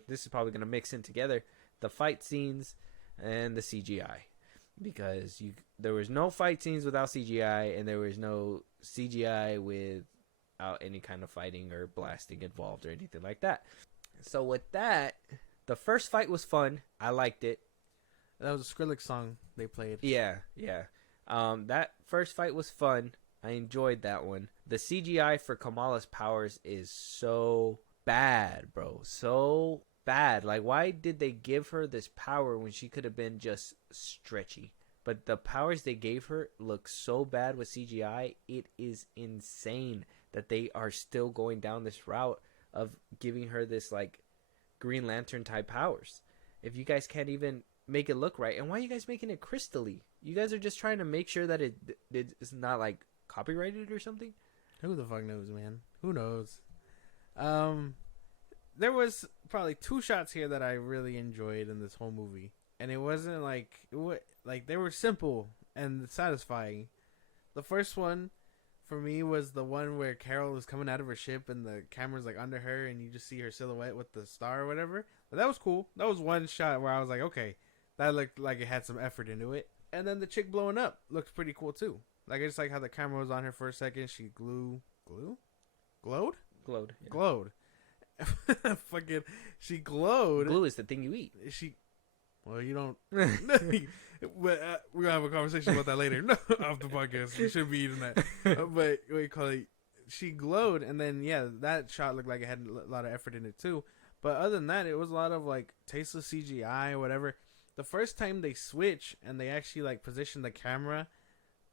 This is probably gonna mix in together the fight scenes and the CGI. because there was no fight scenes without CGI, and there was no CGI without any kind of fighting or blasting involved or anything like that. So with that, the first fight was fun. I liked it. That was a Skrillex song they played. Yeah. That first fight was fun. I enjoyed that one. The CGI for Kamala's powers is so bad, bro. So bad. Like, why did they give her this power when she could have been just stretchy? But the powers they gave her look so bad with CGI. It is insane that they are still going down this route of giving her this, like, Green Lantern type powers. If you guys can't even make it look right, and why are you guys making it crystally? You guys are just trying to make sure that it's not, like, copyrighted or something. Who the fuck knows, man? Who knows? There was probably 2 shots here that I really enjoyed in this whole movie, and it wasn't like they were simple and satisfying. The first one for me was the one where Carol is coming out of her ship and the camera's like under her and you just see her silhouette with the star or whatever. But that was cool. That was one shot where I was like, okay, that looked like it had some effort into it. And then the chick blowing up looked pretty cool too. Like, I just like how the camera was on her for a second. She glowed. Yeah. Fucking, she glowed. Glue is the thing you eat. Well, you don't. But we're gonna have a conversation about that later. Off the podcast, you shouldn't be eating that. But what you call it? She glowed, and then that shot looked like it had a lot of effort in it too. But other than that, it was a lot of like tasteless CGI or whatever. The first time they switch and they actually like position the camera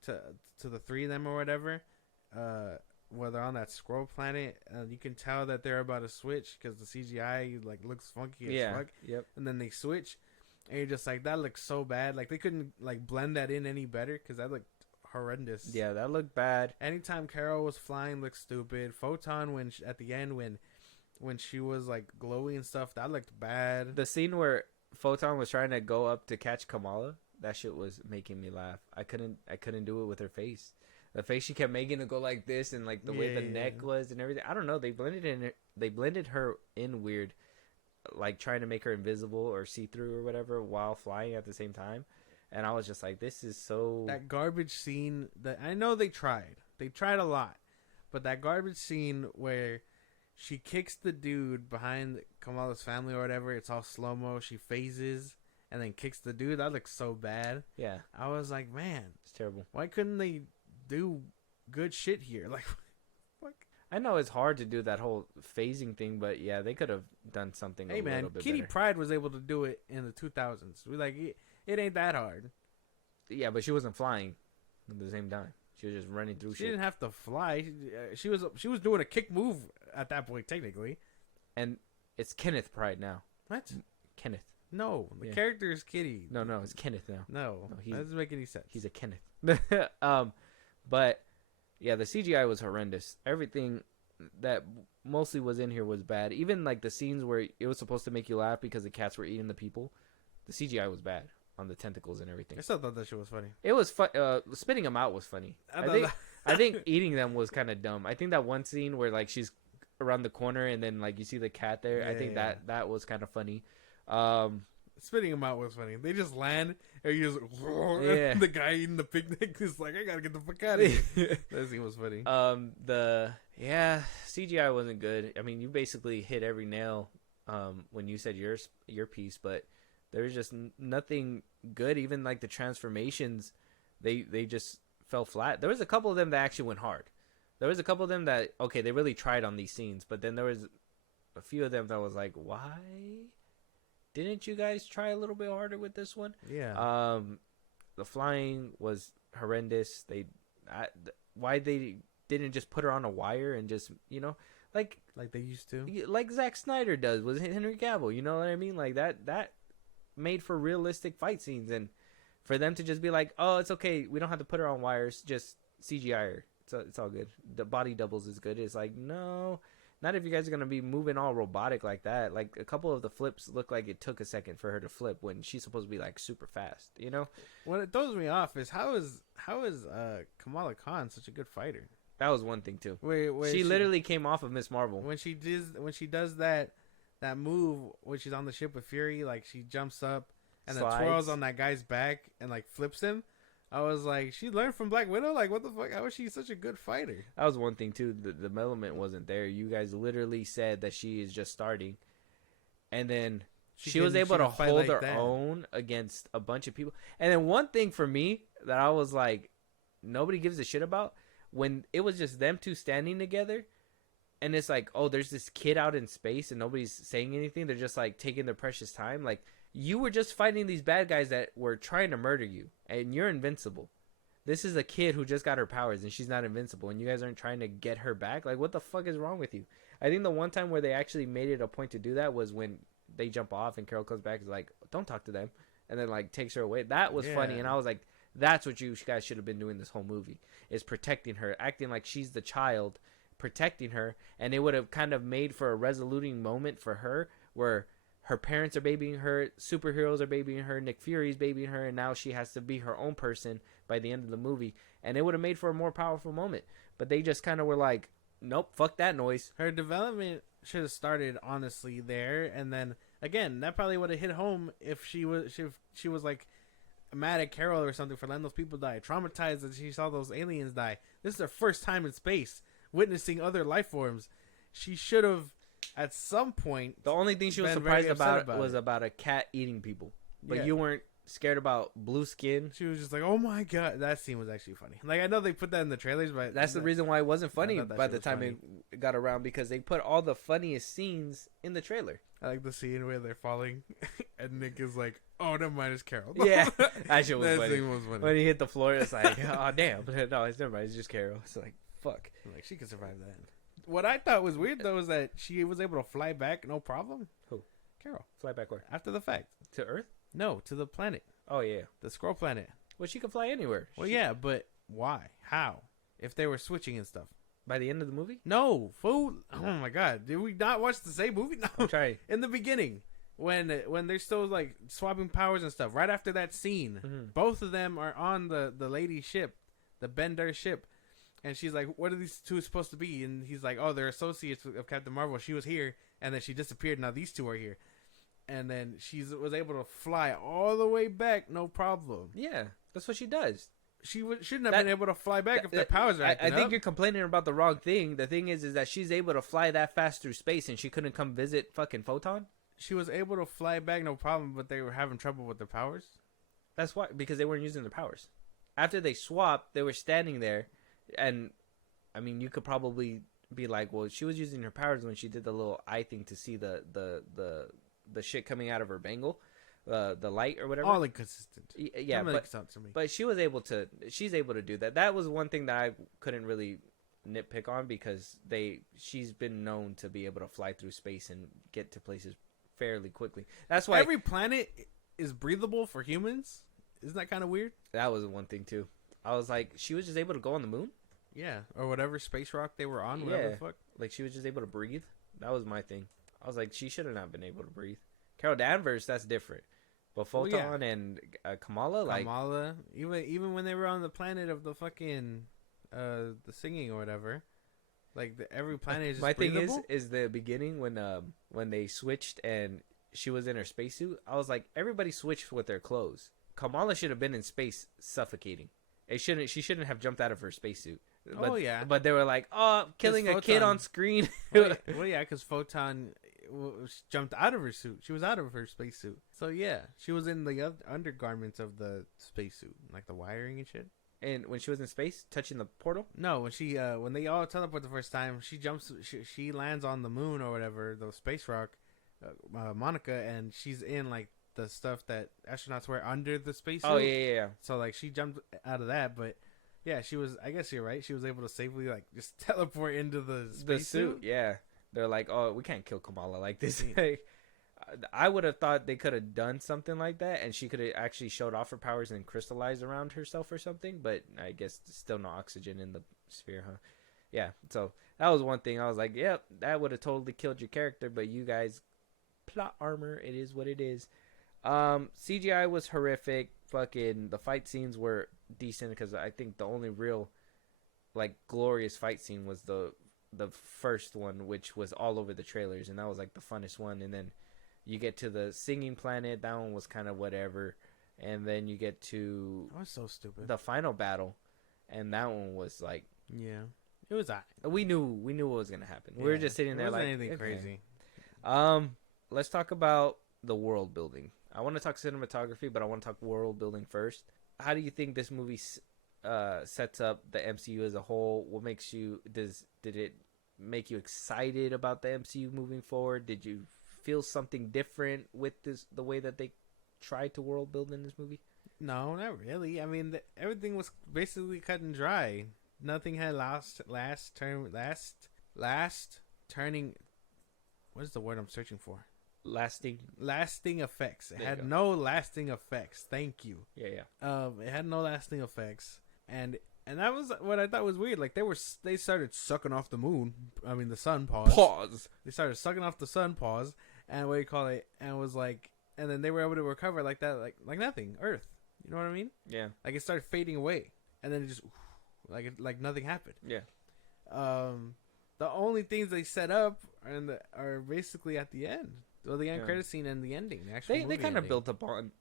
to the 3 of them or whatever, where they're on that squirrel planet, you can tell that they're about to switch because the CGI like looks funky as fuck. Yep. And then they switch, and you're just like, that looks so bad. Like, they couldn't like blend that in any better because that looked horrendous. Yeah, that looked bad. Anytime Carol was flying looked stupid. Photon at the end when she was like glowy and stuff, that looked bad. The scene where Photon was trying to go up to catch Kamala, that shit was making me laugh. I couldn't do it with her face. The face she kept making to go like this, and like the way the neck was and everything. I don't know. They blended her in weird, like trying to make her invisible or see through or whatever while flying at the same time. And I was just like, this is so that garbage scene. That I know they tried a lot, but that garbage scene where she kicks the dude behind Kamala's family or whatever, it's all slow mo. She phases and then kicks the dude. That looks so bad. Yeah, I was like, man, it's terrible. Why couldn't they do good shit here? Like, fuck. I know it's hard to do that whole phasing thing, but yeah, they could have done something. Hey, man, Kitty Pryde was able to do it in the 2000s. We like it ain't that hard. Yeah, but she wasn't flying at the same time. She was just running through. She didn't have to fly. She was doing a kick move at that point, technically. And it's Kenneth Pryde now. What? Kenneth. No, the character is Kitty. No, it's Kenneth now. No, that doesn't make any sense. He's a Kenneth. But yeah, the CGI was horrendous. Everything that mostly was in here was bad. Even like the scenes where it was supposed to make you laugh because the cats were eating the people, the CGI was bad on the tentacles and everything. I still thought that shit was funny. It was fun. Spitting them out was funny. I think eating them was kind of dumb. I think that one scene where like she's around the corner and then like you see the cat there. I think that was kind of funny. Spitting them out was funny. They just land and you just the guy eating the picnic is like, I gotta get the fuck out of here. That scene was funny. CGI wasn't good. I mean, you basically hit every nail when you said your piece, but there was just nothing good. Even like the transformations, they just fell flat. There was a couple of them that actually went hard. There was a couple of them that they really tried on these scenes, but then there was a few of them that was like, why didn't you guys try a little bit harder with this one? Yeah. The flying was horrendous. Why they didn't just put her on a wire and just like they used to, like Zack Snyder does with Henry Cavill. You know what I mean? Like that made for realistic fight scenes, and for them to just be like, oh, it's okay, we don't have to put her on wires, just CGI her. It's all good. The body doubles is good. It's like, no. Not if you guys are going to be moving all robotic like that. Like, a couple of the flips look like it took a second for her to flip when she's supposed to be, like, super fast, you know? What it throws me off is how is Kamala Khan such a good fighter? That was one thing, too. Where she literally came off of Miss Marvel. When she does that move when she's on the ship with Fury, like, she jumps up and then Slides. twirls on that guy's back and like flips him. I was like, she learned from Black Widow. Like, what the fuck? How is she such a good fighter? That was one thing too. The development wasn't there. You guys literally said that she is just starting, and then she was able to fight hold like her that. own against a bunch of people. And then one thing for me that I was like, nobody gives a shit about, when it was just them two standing together, and it's like, oh, there's this kid out in space and nobody's saying anything. They're just like taking their precious time. Like, you were just fighting these bad guys that were trying to murder you, and you're invincible. This is a kid who just got her powers, and she's not invincible, and you guys aren't trying to get her back? Like, what the fuck is wrong with you? I think the one time where they actually made it a point to do that was when they jump off and Carol comes back and is like, don't talk to them, and then like takes her away. That was funny, and I was like, that's what you guys should have been doing this whole movie, is protecting her, acting like she's the child, protecting her, and it would have kind of made for a resoluting moment for her where her parents are babying her, superheroes are babying her, Nick Fury's babying her, and now she has to be her own person by the end of the movie, and it would have made for a more powerful moment. But they just kind of were like, nope, fuck that noise. Her development should have started honestly there, and then again, that probably would have hit home if she was like mad at Carol or something for letting those people die, traumatized that she saw those aliens die. This is her first time in space, witnessing other life forms. She should have, at some point, The only thing she was been surprised very upset about was it. about a cat eating people. But Yeah. you weren't scared about blue skin. She was just like, "Oh my god!" That scene was actually funny. Like, I know they put that in the trailers, but That's the reason why it wasn't funny thought that by shit the was time funny. it got around, because they put all the funniest scenes in the trailer. I like the scene where they're falling, and Nick is like, "Oh, never mind, it's Carol." Yeah, that shit was That funny. scene was funny. When he hit the floor, it's like, oh damn. No, it's never mind. It's just Carol. It's like, fuck. Like, she could survive that. What I thought was weird though is that she was able to fly back, no problem. Who? Carol. Fly back where? After the fact. To Earth? No, to the planet, Oh yeah. the Scroll Planet. Well, she could fly anywhere. Well, yeah, but why? How? If they were switching and stuff. By the end of the movie? No, fool. Oh my god, did we not watch the same movie? No. I'm trying. In the beginning, when they're still like swapping powers and stuff, right after that scene, Mhm. both of them are on the lady's ship, the Bender ship, and she's like, "What are these two supposed to be?" And he's like, "Oh, they're associates of Captain Marvel. She was here, and then she disappeared. Now these two are here." And then she was able to fly all the way back, no problem. Yeah, that's what she does. She shouldn't have That- been able to fly back if their powers are I acting think up. you're complaining about the wrong thing. The thing is that she's able to fly that fast through space, and she couldn't come visit fucking Photon. She was able to fly back, no problem, but they were having trouble with their powers. That's why, because they weren't using their powers. After they swapped, they were standing there, and I mean, you could probably be like, well, she was using her powers when she did the little eye thing to see the shit coming out of her bangle, the light or whatever. All inconsistent. Yeah, Doesn't but make sense to me. But she's able to do that. That was one thing that I couldn't really nitpick on, because she's been known to be able to fly through space and get to places fairly quickly. That's why Every planet is breathable for humans. Isn't that kind of weird? that was one thing too. I was like, she was just able to go on the moon. Yeah, or whatever space rock they were on. Whatever Yeah. the fuck. Like, she was just able to breathe. That was my thing. I was like, she should have not been able to breathe. Carol Danvers, that's different. But Well, Photon yeah. and Kamala, like, Kamala, even when they were on the planet of the fucking the singing or whatever, like every planet is just my thing breathable. is the beginning when they switched and she was in her spacesuit. I was like, everybody switched with their clothes. Kamala should have been in space suffocating. She shouldn't have jumped out of her spacesuit. But, Oh, yeah. But they were like, oh, killing a kid Photon- on screen. Well, yeah, because Photon jumped out of her suit. She was out of her spacesuit. So yeah, she was in the undergarments of the spacesuit, like the wiring and shit. And when she was in space, touching the portal. No, when they all teleport the first time, she lands on the moon or whatever, the space rock, Monica, and she's in like the stuff that astronauts wear under the spacesuit. Oh yeah. So like she jumped out of that, but yeah, she was. I guess you're right. She was able to safely like just teleport into the The spacesuit. suit, yeah. They're like, oh, we can't kill Kamala like this. I would have thought they could have done something like that, and she could have actually showed off her powers and crystallized around herself or something. But I guess still no oxygen in the sphere, huh? Yeah. So that was one thing. I was like, yep, that would have totally killed your character. But you guys, plot armor. It is what it is. CGI was horrific. Fucking the fight scenes were decent, because I think the only real like glorious fight scene was the first one, which was all over the trailers, and that was like the funnest one. And then You get to the singing planet. That one was kind of whatever. And then you get to That was so stupid. the final battle, and that one was like, Yeah, it was. we knew what was gonna happen. We were just sitting there like, anything okay. crazy. Let's talk about the world building. I want to talk cinematography, but I want to talk world building first. How do you think this movie sets up the MCU as a whole? What makes you did it make you excited about the MCU moving forward? Did you feel something different with the way that they tried to world build in this movie? No, not really. I mean, everything was basically cut and dry. Nothing had last turning. What is the word I'm searching for? Lasting effects. It There you had go. no lasting effects. Thank you. Yeah. It had no lasting effects, and that was what I thought was weird. Like they started sucking off the moon. I mean the sun. Pause. They started sucking off the sun. And what do you call it? And it was like, and then they were able to recover like that, like nothing. Earth. You know what I mean? Yeah. Like it started fading away, and then it just like nothing happened. Yeah. The only things they set up are basically at the end. Well, the end Yeah. credit scene and the ending. The actual They movie kind of ending. built upon.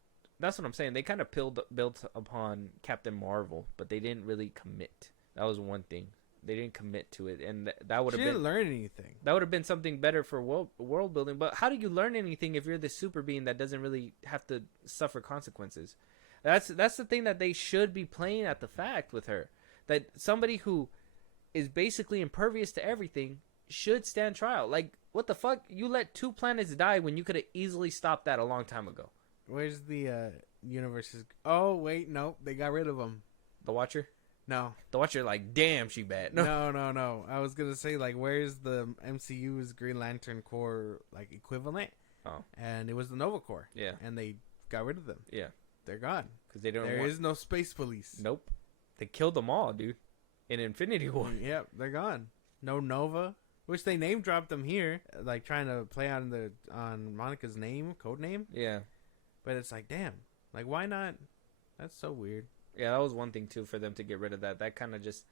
That's what I'm saying. They kind of built upon Captain Marvel, but they didn't really commit. That was one thing. They didn't commit to it, and that would She have didn't been learn anything. that would have been something better for world building. But how do you learn anything if you're this super being that doesn't really have to suffer consequences? That's the thing that they should be playing at the fact with her. That somebody who is basically impervious to everything should stand trial. Like, what the fuck? You let 2 planets die when you could have easily stopped that a long time ago. Where's the universes? Oh wait, no, they got rid of them. The Watcher? No, The Watcher, like, damn, she bad. no. I was gonna say like, where's the MCU's Green Lantern Corps like equivalent? Oh. And it was the Nova Corps. Yeah. And they got rid of them. Yeah. They're gone. Because they don't There is no space police. Nope. They killed them all, dude. In Infinity War. Yep, they're gone. No Nova, which they name dropped them here, like trying to play on Monica's code name. Yeah. But it's like, damn, like why not? That's so weird. Yeah, that was one thing, too, for them to get rid of that. That kind of just...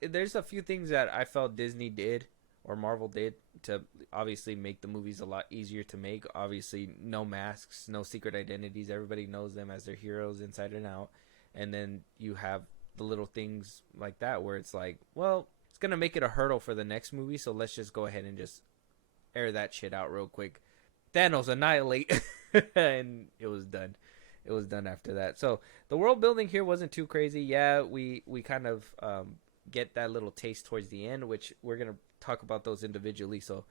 There's a few things that I felt Disney did, or Marvel did, to obviously make the movies a lot easier to make. Obviously, no masks, no secret identities. Everybody knows them as their heroes inside and out. And then you have the little things like that where it's like, well, it's going to make it a hurdle for the next movie, so let's just go ahead and just air that shit out real quick. Thanos annihilate. And it was done. It was done after that. So the world building here wasn't too crazy. Yeah, we kind of get that little taste towards the end, which we're going to talk about those individually. So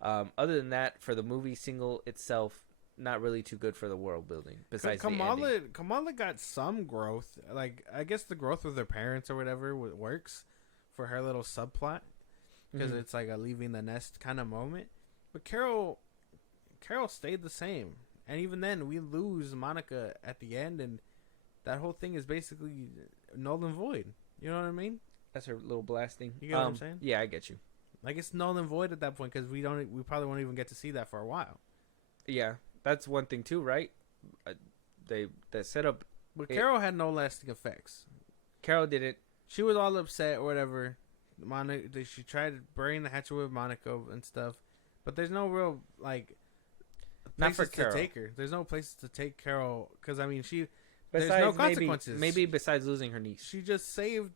other than that, for the movie single itself, not really too good for the world building. Besides the ending. Kamala got some growth. Like, I guess the growth with her parents or whatever works for her little subplot. Because it's like a leaving the nest kind of moment. But Carol stayed the same. And even then, we lose Monica at the end, and that whole thing is basically null and void. You know what I mean? That's her little blasting. You get what I'm saying? Yeah, I get you. Like, it's null and void at that point because we probably won't even get to see that for a while. Yeah, that's one thing too, right? They set up. But Carol had no lasting effects. Carol didn't. She was all upset or whatever. She tried to bury the hatchet with Monica and stuff, but there's no real like. Not for places Carol. to take her. There's no places to take Carol because I mean there's Besides, no consequences. Maybe besides losing her niece. She just saved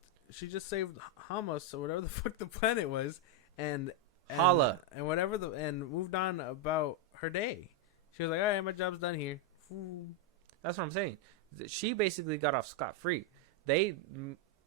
Hamas or whatever the fuck the planet was, and Holla. and whatever and moved on about her day. She was like, all right, my job's done here. That's what I'm saying. She basically got off scot-free. They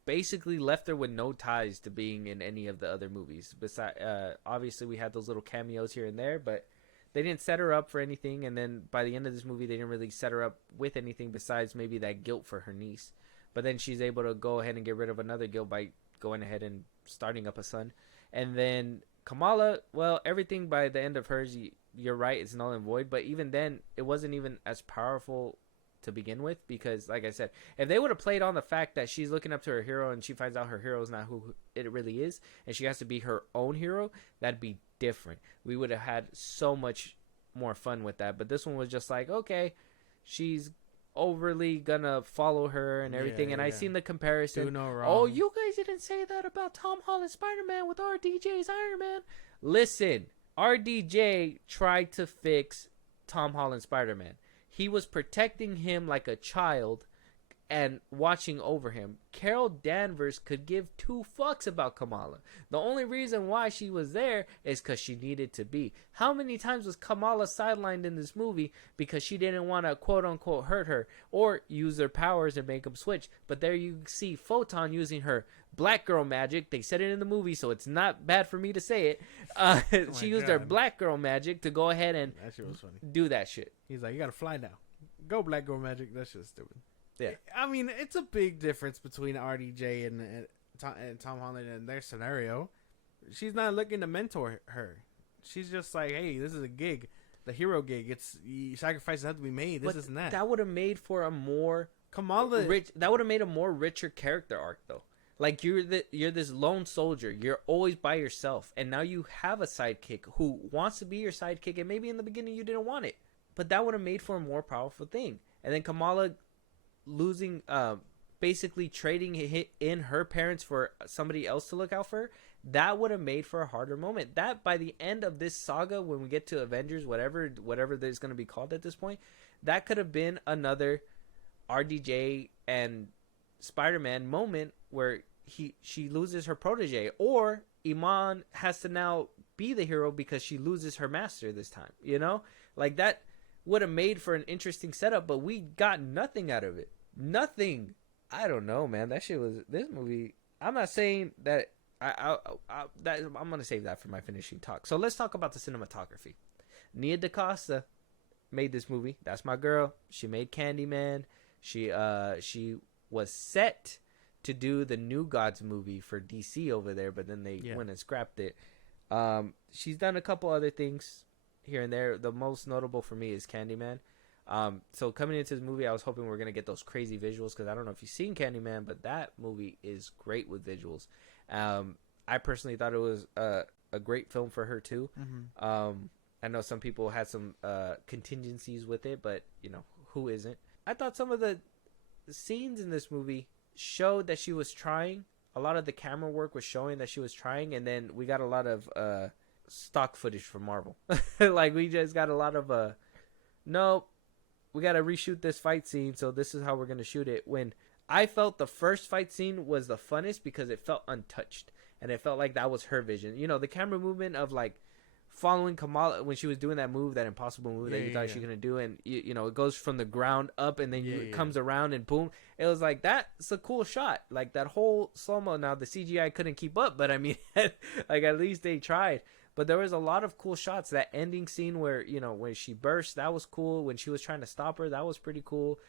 basically left her with no ties to being in any of the other movies. Besides, obviously we had those little cameos here and there, but they didn't set her up for anything. And then by the end of this movie, they didn't really set her up with anything besides maybe that guilt for her niece. But then she's able to go ahead and get rid of another guilt by going ahead and starting up a son. And then Kamala, well, everything by the end of hers, you're right, it's null and void. But even then, it wasn't even as powerful to begin with, because like I said, if they would have played on the fact that she's looking up to her hero and she finds out her hero is not who it really is and she has to be her own hero, that'd be different. We would have had so much more fun with that. But this one was just like, okay, she's overly gonna follow her and everything. And I seen the comparison. Do no wrong. Oh, you guys didn't say that about Tom Holland Spider-Man with RDJ's Iron Man. Listen, RDJ tried to fix Tom Holland Spider-Man. He was protecting him like a child and watching over him. Carol Danvers could give two fucks about Kamala. The only reason why she was there is because she needed to be. How many times was Kamala sidelined in this movie because she didn't want to quote unquote hurt her or use their powers and make them switch? But there you see Photon using her black girl magic. They said it in the movie, so it's not bad for me to say it. She used her black girl magic to go ahead and that shit was funny. Do that shit. He's like, you gotta fly now. Go black girl magic. That shit's stupid. Yeah. I mean, it's a big difference between RDJ and Tom Holland and their scenario. She's not looking to mentor her. She's just like, hey, this is a gig, the hero gig. It's sacrifices have to be made. This isn't that. That would have made for a more Kamala rich. That would have made a more richer character arc, though. Like you're this lone soldier. You're always by yourself, and now you have a sidekick who wants to be your sidekick. And maybe in the beginning you didn't want it, but that would have made for a more powerful thing. And then Kamala losing, basically trading in her parents for somebody else to look out for her, that would have made for a harder moment. That by the end of this saga, when we get to Avengers, whatever there's going to be called at this point, that could have been another RDJ and Spider-Man moment where she loses her protege, or Iman has to now be the hero because she loses her master this time. You know, like that would have made for an interesting setup, but we got nothing out of it. Nothing. I don't know, man. That shit was this movie. I'm not saying that I'm gonna save that for my finishing talk. So let's talk about the cinematography. Nia DaCosta made this movie. That's my girl. She made Candyman. She was set to do the New Gods movie for DC over there, but then they went and scrapped it. She's done a couple other things here and there. The most notable for me is Candyman. So coming into this movie, I was hoping we were going to get those crazy visuals, because I don't know if you've seen Candyman, but that movie is great with visuals. I personally thought it was a great film for her too. Mm-hmm. I know some people had some contingencies with it, but you know, who isn't? I thought some of the scenes in this movie showed that she was trying. A lot of the camera work was showing that she was trying, and then we got a lot of stock footage from Marvel. Like we just got a lot of nope, we got to reshoot this fight scene, so this is how we're going to shoot it. When I felt the first fight scene was the funnest because it felt untouched, and it felt like that was her vision. You know, the camera movement of like following Kamala when she was doing that move, that impossible move that you thought she was going to do, and you know, it goes from the ground up and then it comes around and boom. It was like, that's a cool shot. Like that whole slow-mo. Now the CGI couldn't keep up, but I mean, like at least they tried. But there was a lot of cool shots. That ending scene where, you know, when she burst, that was cool. When she was trying to stop her, that was pretty cool.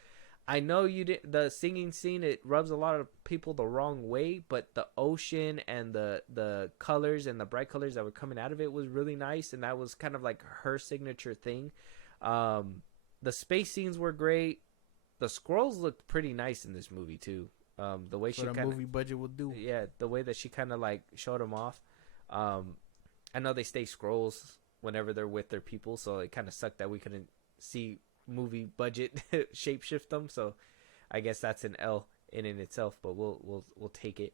I know you did the singing scene. It rubs a lot of people the wrong way, but the ocean and the colors and the bright colors that were coming out of it was really nice, and that was kind of like her signature thing. The space scenes were great. The Skrulls looked pretty nice in this movie too. The way she movie budget would do. Yeah, the way that she kind of like showed them off. I know they stay Skrulls whenever they're with their people, so it kind of sucked that we couldn't see movie budget shapeshift them. So I guess that's an L in itself, but we'll take it.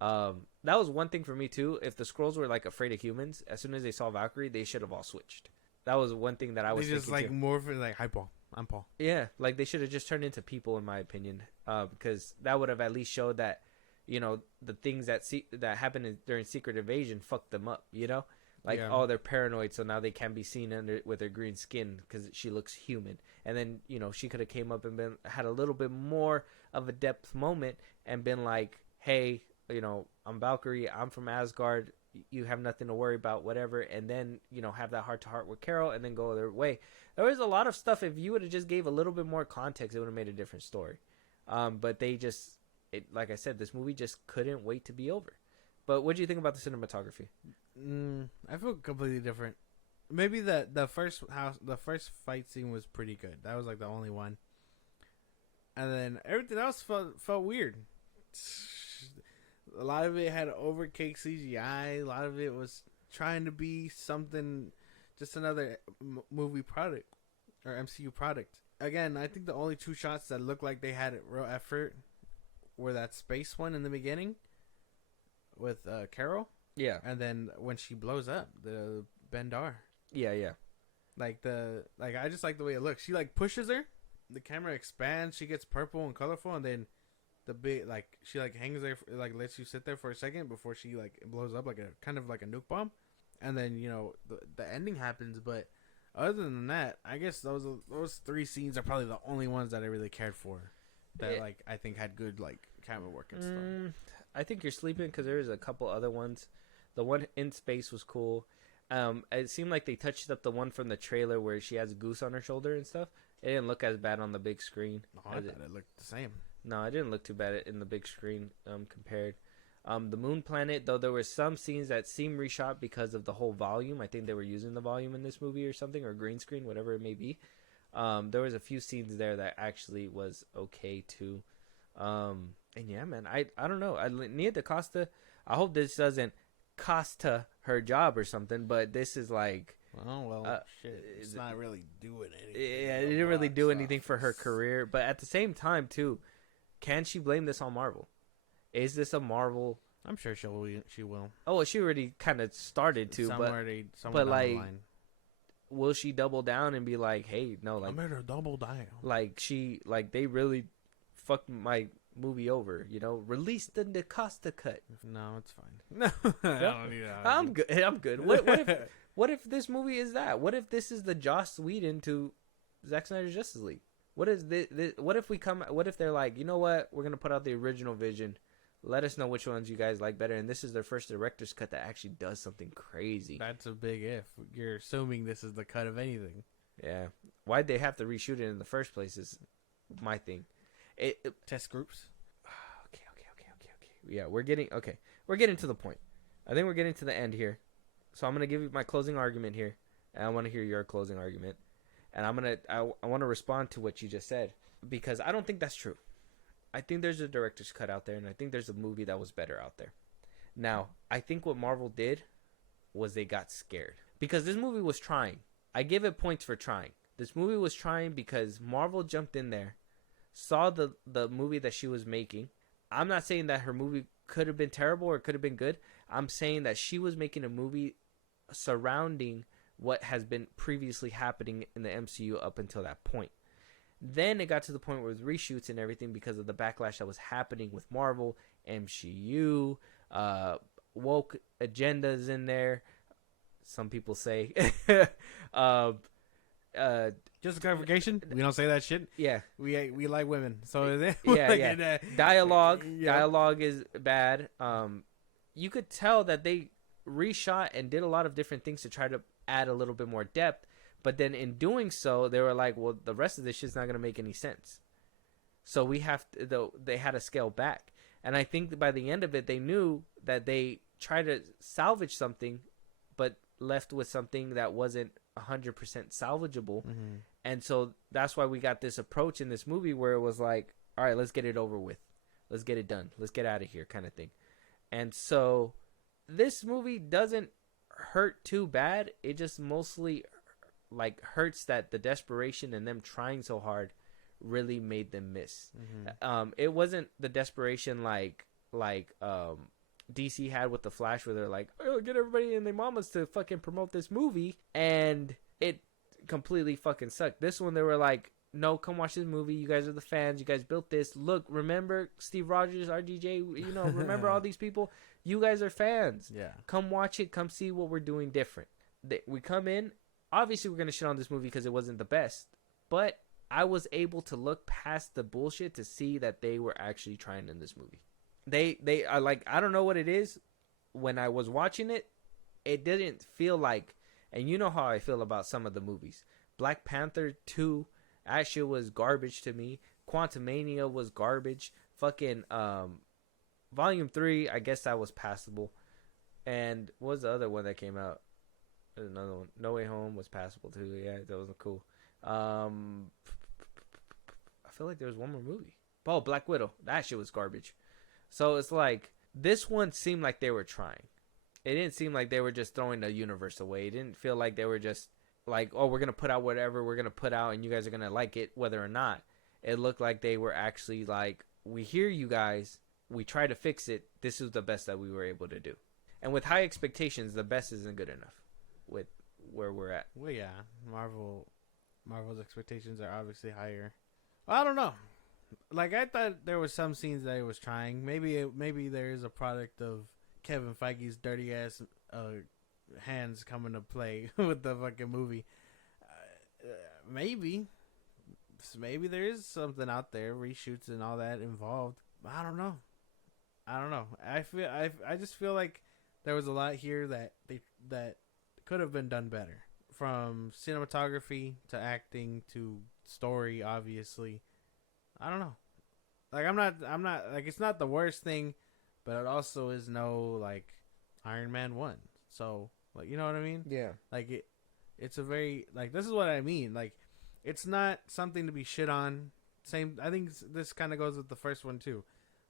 That was one thing for me too. If the Skrulls were like afraid of humans, as soon as they saw Valkyrie, they should have all switched. That was one thing that I was just like too. more for like, hi Paul, I'm Paul. Yeah, like they should have just turned into people, in my opinion, because that would have at least showed that, you know, the things that happened during Secret Invasion fucked them up, you know. Like, oh, they're paranoid, so now they can't be seen with their green skin because she looks human. And then, you know, she could have came up and had a little bit more of a depth moment and been like, hey, you know, I'm Valkyrie, I'm from Asgard, you have nothing to worry about, whatever. And then, you know, have that heart-to-heart with Carol and then go their way. There was a lot of stuff. If you would have just gave a little bit more context, it would have made a different story. But they just, like I said, this movie just couldn't wait to be over. But what do you think about the cinematography? I feel completely different. Maybe the first fight scene was pretty good. That was like the only one. And then everything else felt weird. A lot of it had overcake CGI. A lot of it was trying to be something, just another movie product or MCU product. Again, I think the only two shots that looked like they had real effort were that space one in the beginning with Carol. Yeah. And then when she blows up, the Bendar. Yeah. Like I just like the way it looks. She like pushes her, the camera expands, she gets purple and colorful, and then the big she like hangs there, like lets you sit there for a second before she like blows up like a kind of like a nuke bomb, and then the ending happens. But other than that, I guess those 3 scenes are probably the only ones that I really cared for. That like I think had good like camera work and stuff. I think you're sleeping because there's a couple other ones. The one in space was cool. It seemed like they touched up the one from the trailer where she has a goose on her shoulder and stuff. It didn't look as bad on the big screen. Oh, I thought it looked the same. No, it didn't look too bad in the big screen compared. The moon planet, though, there were some scenes that seemed reshot because of the whole volume. I think they were using the volume in this movie or something, or green screen, whatever it may be. There was a few scenes there that actually was okay too. And yeah, man, I don't know. Nia DaCosta, I hope this doesn't cost her job or something, but this is like, shit, it's not really doing anything. Yeah, it didn't really do anything for her career. But at the same time, too, can she blame this on Marvel? Is this a Marvel? I'm sure she will. Oh, well, she already kind of started to, somewhere but down like, the line. Will she double down and be like, hey, no, like, I made her double down. Like they really fucked my movie over, Release the DaCosta cut. No, it's fine. No, I don't need that. I'm good. I'm good. What if this movie is that? What if this is the Joss Whedon to Zack Snyder's Justice League? What is this? What if they're like, you know what? We're gonna put out the original vision. Let us know which ones you guys like better. And this is their first director's cut that actually does something crazy. That's a big if. You're assuming this is the cut of anything. Yeah. Why'd they have to reshoot it in the first place is my thing. Test groups. Okay. Yeah, we're getting to the point. I think we're getting to the end here. So I'm going to give you my closing argument here. And I want to hear your closing argument. And I want to respond to what you just said. Because I don't think that's true. I think there's a director's cut out there, and I think there's a movie that was better out there. Now, I think what Marvel did was they got scared. Because this movie was trying. I give it points for trying. This movie was trying because Marvel jumped in there, saw the movie that she was making. I'm not saying that her movie could have been terrible or it could have been good. I'm saying that she was making a movie surrounding what has been previously happening in the MCU up until that point. Then it got to the point with reshoots and everything because of the backlash that was happening with Marvel, MCU, woke agendas in there. Some people say. Just a clarification, we don't say that shit. Yeah, we like women, so yeah. Dialogue is bad. You could tell that they reshot and did a lot of different things to try to add a little bit more depth. But then in doing so, they were like, well, the rest of this shit's not going to make any sense. So they had to scale back. And I think that by the end of it, they knew that they tried to salvage something, but left with something that wasn't 100% salvageable. Mm-hmm. And so that's why we got this approach in this movie where it was like, all right, let's get it over with. Let's get it done. Let's get out of here kind of thing. And so this movie doesn't hurt too bad. It just mostly like hurts that the desperation and them trying so hard really made them miss. Mm-hmm. It wasn't the desperation like DC had with the Flash where they're like, oh, get everybody and their mamas to fucking promote this movie, and it completely fucking sucked. This one they were like, no, come watch this movie. You guys are the fans. You guys built this. Look, remember Steve Rogers, RDJ, remember all these people? You guys are fans. Yeah. Come watch it. Come see what we're doing different. We come in. Obviously, we're going to shit on this movie because it wasn't the best. But I was able to look past the bullshit to see that they were actually trying in this movie. They are like, I don't know what it is. When I was watching it, it didn't feel like, and you know how I feel about some of the movies. Black Panther 2 actually was garbage to me. Quantumania was garbage. Fucking Volume 3, I guess that was passable. And what was the other one that came out? Another one. No Way Home was passable too. Yeah, that was cool. I feel like there was one more movie. Oh, Black Widow. That shit was garbage. So it's like, this one seemed like they were trying. It didn't seem like they were just throwing the universe away. It didn't feel like they were just like, oh, we're going to put out whatever we're going to put out and you guys are going to like it whether or not. It looked like they were actually like, we hear you guys. We try to fix it. This is the best that we were able to do. And with high expectations, the best isn't good enough. where we're at. Well, yeah, Marvel's expectations are obviously higher. Well, I don't know. Like, I thought there was some scenes that it was trying. Maybe there is a product of Kevin Feige's dirty ass hands coming to play with the fucking movie. Maybe there is something out there, reshoots and all that involved. I don't know. I just feel like there was a lot here that could have been done better, from cinematography to acting to story. Obviously, I don't know. Like, I'm not like, it's not the worst thing, but it also is no like Iron Man 1. So, like, you know what I mean? Yeah. Like, it's a very, like, this is what I mean. Like, it's not something to be shit on. Same, I think this kind of goes with the first one too.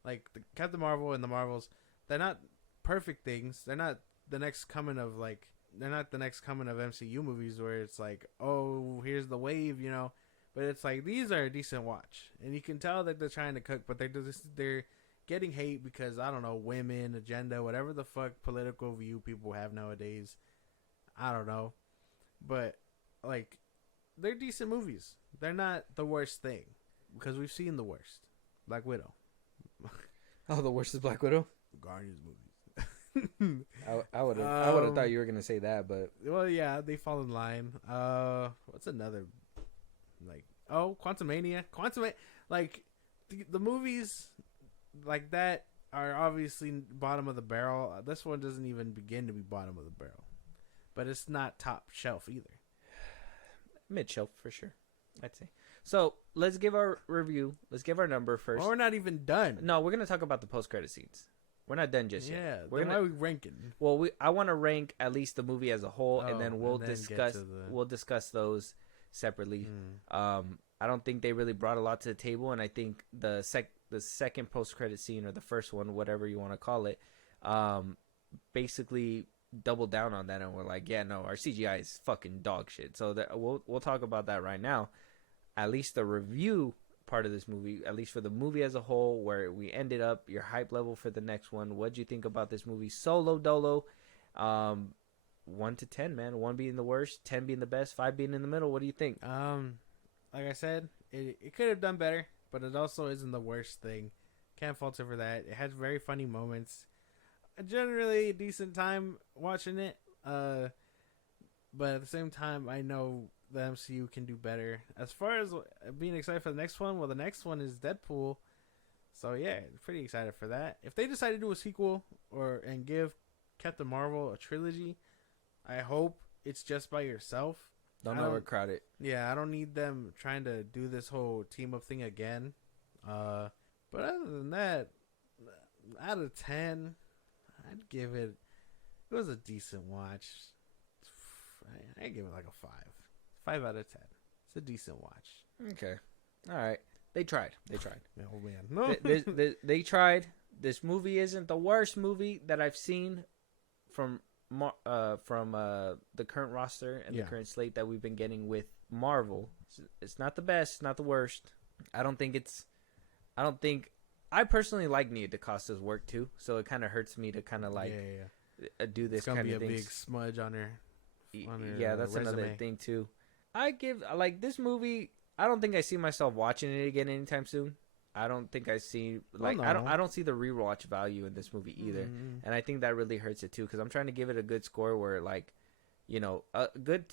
Like, the Captain Marvel and the Marvels, they're not perfect things. They're not the next coming of MCU movies where it's like, oh, here's the wave, you know. But it's like, these are a decent watch, and you can tell that they're trying to cook, but they're getting hate because, I don't know, women, agenda, whatever the fuck political view people have nowadays. I don't know, but like, they're decent movies. They're not the worst thing, because we've seen the worst. Black Widow. Oh, the worst is Black Widow? Guardians movies. I would have thought you were gonna say that, but well, yeah, they fall in line. What's another, like, Quantumania, like, the movies like that are obviously bottom of the barrel. This one doesn't even begin to be bottom of the barrel, but it's not top shelf either. Mid shelf for sure, I'd say. So let's give our review. Let's give our number first. Well, we're not even done. No, we're gonna talk about the post credit scenes. We're not done just yet. Yeah, Why are we ranking? Well, I want to rank at least the movie as a whole, and then we'll and then discuss those separately. I don't think they really brought a lot to the table, and I think the second post credit scene, or the first one, whatever you want to call it, basically doubled down on that, and we're like, yeah, no, our CGI is fucking dog shit. So we'll talk about that right now. At least the review part of this movie, at least for the movie as a whole, where we ended up, your hype level for the next one. What'd you think about this movie? Solo Dolo, 1 to 10, man. 1 being the worst, 10 being the best, 5 being in the middle. What do you think? Like I said, it could have done better, but it also isn't the worst thing. Can't fault it for that. It has very funny moments. Generally a decent time watching it. But at the same time, I know the MCU can do better. As far as being excited for the next one, well, the next one is Deadpool. So yeah, pretty excited for that. If they decide to do a sequel and give Captain Marvel a trilogy, I hope it's just by yourself. Don't overcrowd it. Yeah, I don't need them trying to do this whole team up thing again. But other than that, out of 10, I'd give it. It was a decent watch. I give it like a 5. 5 out of 10. It's a decent watch. Okay. All right. They tried. Oh man, no. They tried. This movie isn't the worst movie that I've seen from the current roster and the current slate that we've been getting with Marvel. It's not the best, not the worst. I personally like Nia DaCosta's work too, so it kind of hurts me to kind of like do this kind of thing. It's gonna be a big smudge on her. Yeah, that's resume. another thing too. I give, like, this movie, I don't think I see myself watching it again anytime soon. I don't think I see, like, I don't see the rewatch value in this movie either. Mm-hmm. And I think that really hurts it too, because I'm trying to give it a good score where, like, you know, a good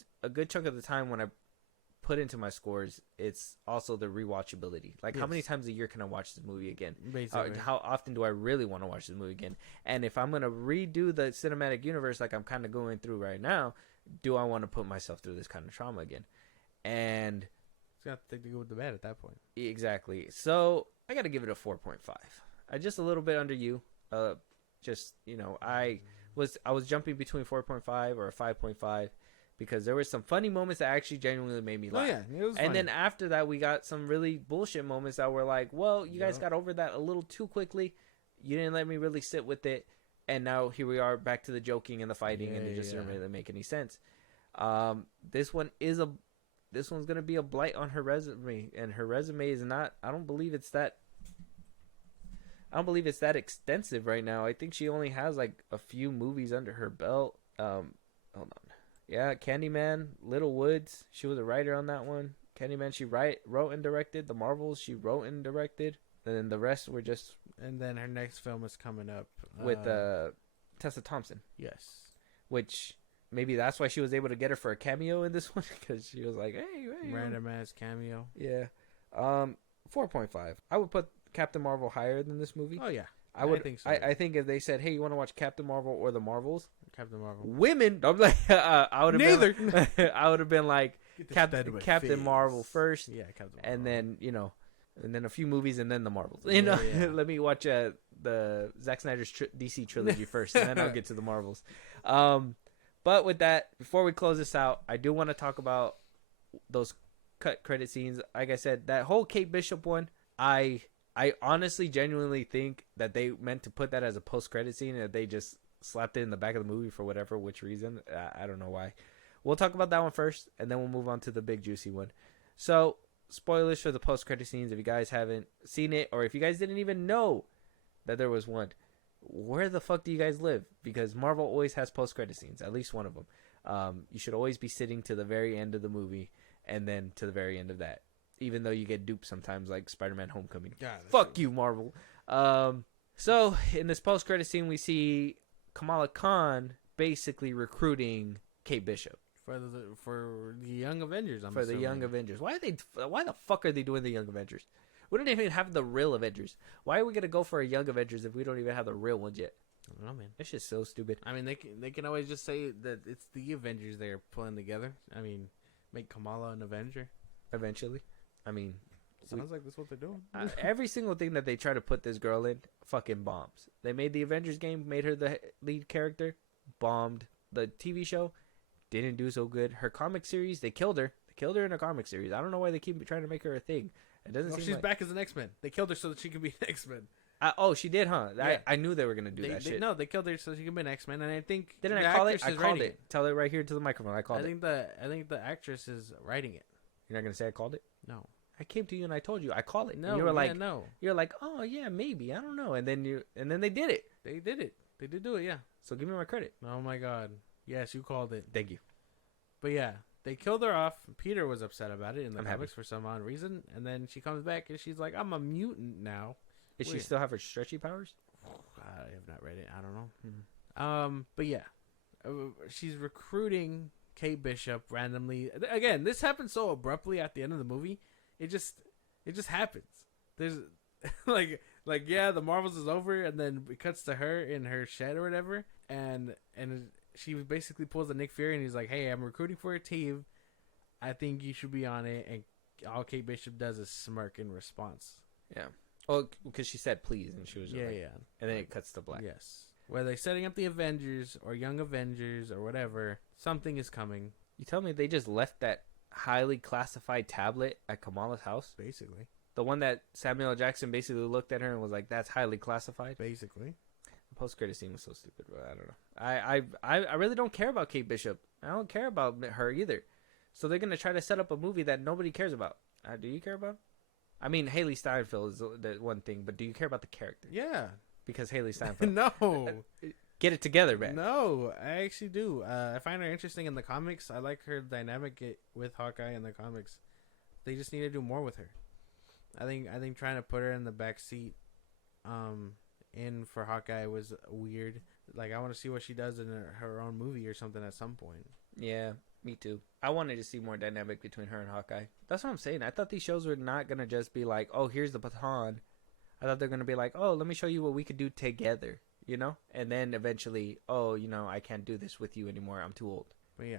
chunk of the time when I put into my scores, it's also the rewatchability. Like, how many times a year can I watch this movie again? Basically. How often do I really want to watch this movie again? And if I'm going to redo the cinematic universe like I'm kind of going through right now, do I want to put myself through this kind of trauma again? And it's got to take the good with the bad at that point. Exactly. So I got to give it a 4.5. I just a little bit under you. Just, you know, I was jumping between 4.5 or a 5.5 because there were some funny moments that actually genuinely made me laugh. Oh yeah, it was and funny. then after that, we got some really bullshit moments that were like, well, you guys got over that a little too quickly. You didn't let me really sit with it. And now here we are back to the joking and the fighting, and it just didn't really make any sense. This one's gonna be a blight on her resume, and her resume is not. I don't believe it's that extensive right now. I think she only has like a few movies under her belt. Hold on, Yeah, Candyman, Little Woods. She was a writer on that one. Candyman, she wrote and directed. The Marvels, she wrote and directed. And then the rest were just And then her next film is coming up with Tessa Thompson, Yes. which maybe that's why she was able to get her for a cameo in this one, because she was like, hey, Random ass cameo. yeah. 4.5. I would put Captain Marvel higher than this movie. Oh yeah, I would think so. I think if they said, "Hey, you want to watch Captain Marvel or the Marvels?" Captain Marvel. Women, I'm like, I would have Neither. Been, I would have been like Get this Captain dead with Captain face. Marvel first, Yeah, Captain Marvel. and then and then a few movies, and then the Marvels. You know, Yeah. let me watch the Zack Snyder's DC trilogy first, and then I'll get to the Marvels. But with that, before we close this out, I do want to talk about those cut credit scenes. Like I said, that whole Kate Bishop one, I honestly, genuinely think that they meant to put that as a post-credit scene, and that they just slapped it in the back of the movie for which reason. I don't know why. We'll talk about that one first, and then we'll move on to the big juicy one. So, spoilers for the post-credit scenes. If you guys haven't seen it, or if you guys didn't even know that there was one, where the fuck do you guys live? Because Marvel always has post-credit scenes, at least one of them. You should always be sitting to the very end of the movie, and then to the very end of that. Even though you get duped sometimes, like Spider-Man Homecoming. God, Fuck you, Marvel. So, in this post-credit scene, we see Kamala Khan basically recruiting Kate Bishop for the Young Avengers. I'm for the assuming. Young Avengers. Why the fuck are they doing the Young Avengers? We don't even have the real Avengers. Why are we gonna go for a Young Avengers if we don't even have the real ones yet? I don't know, man. It's just so stupid. I mean, they can always just say that it's the Avengers they're pulling together. I mean, make Kamala an Avenger. Eventually, I mean, Sounds like that's what they're doing. every single thing that they try to put this girl in fucking bombs. They made the Avengers game, made her the lead character, bombed. The TV show didn't do so good. Her comic series, they killed her. They killed her in a comic series. I don't know why they keep trying to make her a thing. It doesn't No, seem she's like... back as an X-Men. They killed her so that she can be an X-Men. Oh, she did, huh? Yeah. I knew they were gonna do that shit. No, they killed her so she can be an X-Men, and I think Didn't the I call it? actress I is called writing it. Tell it right here to the microphone. I called I it. think the actress is writing it. You're not gonna say I called it? No, I came to you and I told you I called it. no, And you were like, no. you're like, oh yeah, maybe. I don't know. And then they did it. They did it. They did do it. Yeah. So give me my credit. Oh my God. Yes, you called it. Thank you. But yeah, they killed her off. Peter was upset about it in the I'm comics for some odd reason, and then she comes back and she's like, "I'm a mutant now." Does she Weird. still have her stretchy powers? I have not read it. I don't know. But yeah, she's recruiting Kate Bishop randomly. Again, this happens so abruptly at the end of the movie. It just happens. There's like yeah, the Marvels is over, and then it cuts to her in her shed or whatever, and she basically pulls a Nick Fury, and he's like, "Hey, I'm recruiting for a team. I think you should be on it." And all Kate Bishop does is smirk in response. Yeah. Oh, because she said please, and she was just Yeah, like, yeah. and then it cuts to black. Yes. Whether they're setting up the Avengers or Young Avengers or whatever, something is coming. You tell me they just left that highly classified tablet at Kamala's house? Basically. The one that Samuel L. Jackson basically looked at her and was like, "That's highly classified." Basically. The post-credit scene was so stupid, bro. I don't know. I really don't care about Kate Bishop. I don't care about her either. So they're gonna try to set up a movie that nobody cares about. Do you care about? I mean, Haley Steinfeld is the one thing, but do you care about the character? Yeah. Because Haley Steinfeld. No. Get it together, man. No, I actually do. I find her interesting in the comics. I like her dynamic with Hawkeye in the comics. They just need to do more with her. I think trying to put her in the back seat in for Hawkeye was weird. Like, I want to see what she does in her own movie or something at some point. Yeah, me too. I wanted to see more dynamic between her and Hawkeye. That's what I'm saying. I thought these shows were not going to just be like, oh, here's the baton. I thought they're going to be like, oh, let me show you what we could do together, you know? And then eventually, oh, I can't do this with you anymore. I'm too old. But yeah,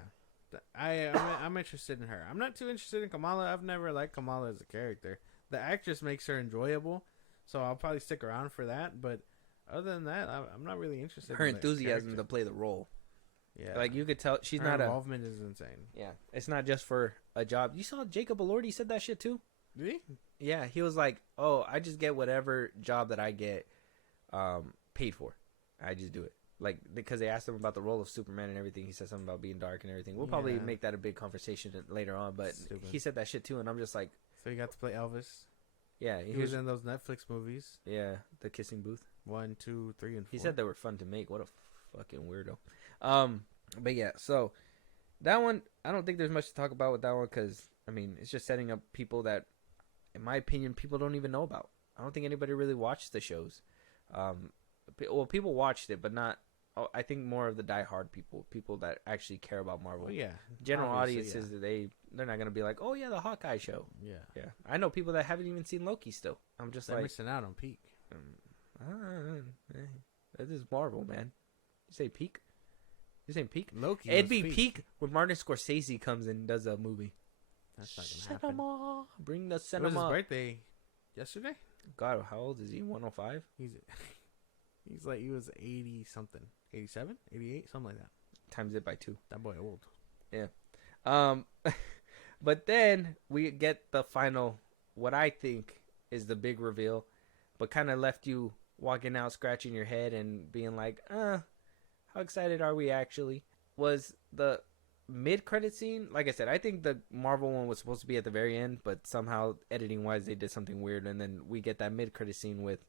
I'm interested in her. I'm not too interested in Kamala. I've never liked Kamala as a character. The actress makes her enjoyable, so I'll probably stick around for that. But other than that, I'm not really interested. Her in the enthusiasm character. to play the role. Yeah, Like, you could tell she's her not involvement is insane. Yeah, it's not just for a job. You saw Jacob Elordi said that shit too? Did he? Yeah, he was like, oh, I just get whatever job that I get paid for. I just do it. Like, because they asked him about the role of Superman and everything. He said something about being dark and everything. We'll probably Yeah. make that a big conversation later on, but Stupid. he said that shit too, and I'm just like, So he got to play Elvis. yeah. He was in those Netflix movies. Yeah, the kissing booth. 1, 2, 3, and 4. He said they were fun to make. What a fucking weirdo. But yeah, so that one, I don't think there's much to talk about with that one because, I mean, it's just setting up people that, in my opinion, people don't even know about. I don't think anybody really watched the shows. Well, people watched it, but not. I think more of the diehard people that actually care about Marvel. Well, yeah. General Obviously, audiences, they're not gonna be like, oh yeah, the Hawkeye show. Yeah. Yeah, I know people that haven't even seen Loki still. I'm just They're like, missing out on peak. That is Marvel, man. You say peak? You saying peak? Loki. It'd was be peak when Martin Scorsese comes and does a movie. That's not gonna happen. Cinema, bring the It was his cinema. birthday yesterday. God, how old is he? 105. He's like he was 80 something, 87, 88, something like that. Times it by 2. That boy old. But then we get the final, what I think is the big reveal, but kind of left you walking out scratching your head and being like, how excited are we actually? Was the mid-credit scene. Like I said, I think the Marvel one was supposed to be at the very end, but somehow editing-wise they did something weird, and then we get that mid-credit scene with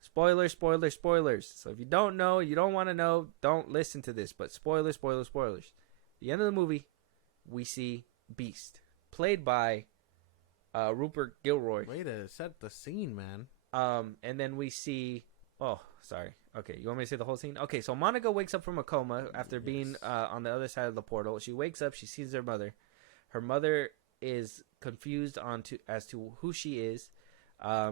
spoilers. So if you don't know, you don't want to know, don't listen to this, but spoilers. The end of the movie, we see Beast, played by Rupert Gilroy. Way to set the scene, man. And then we see... Oh, sorry. Okay, you want me to say the whole scene? Okay, so Monica wakes up from a coma after being on the other side of the portal. She wakes up. She sees her mother. Her mother is confused as to who she is.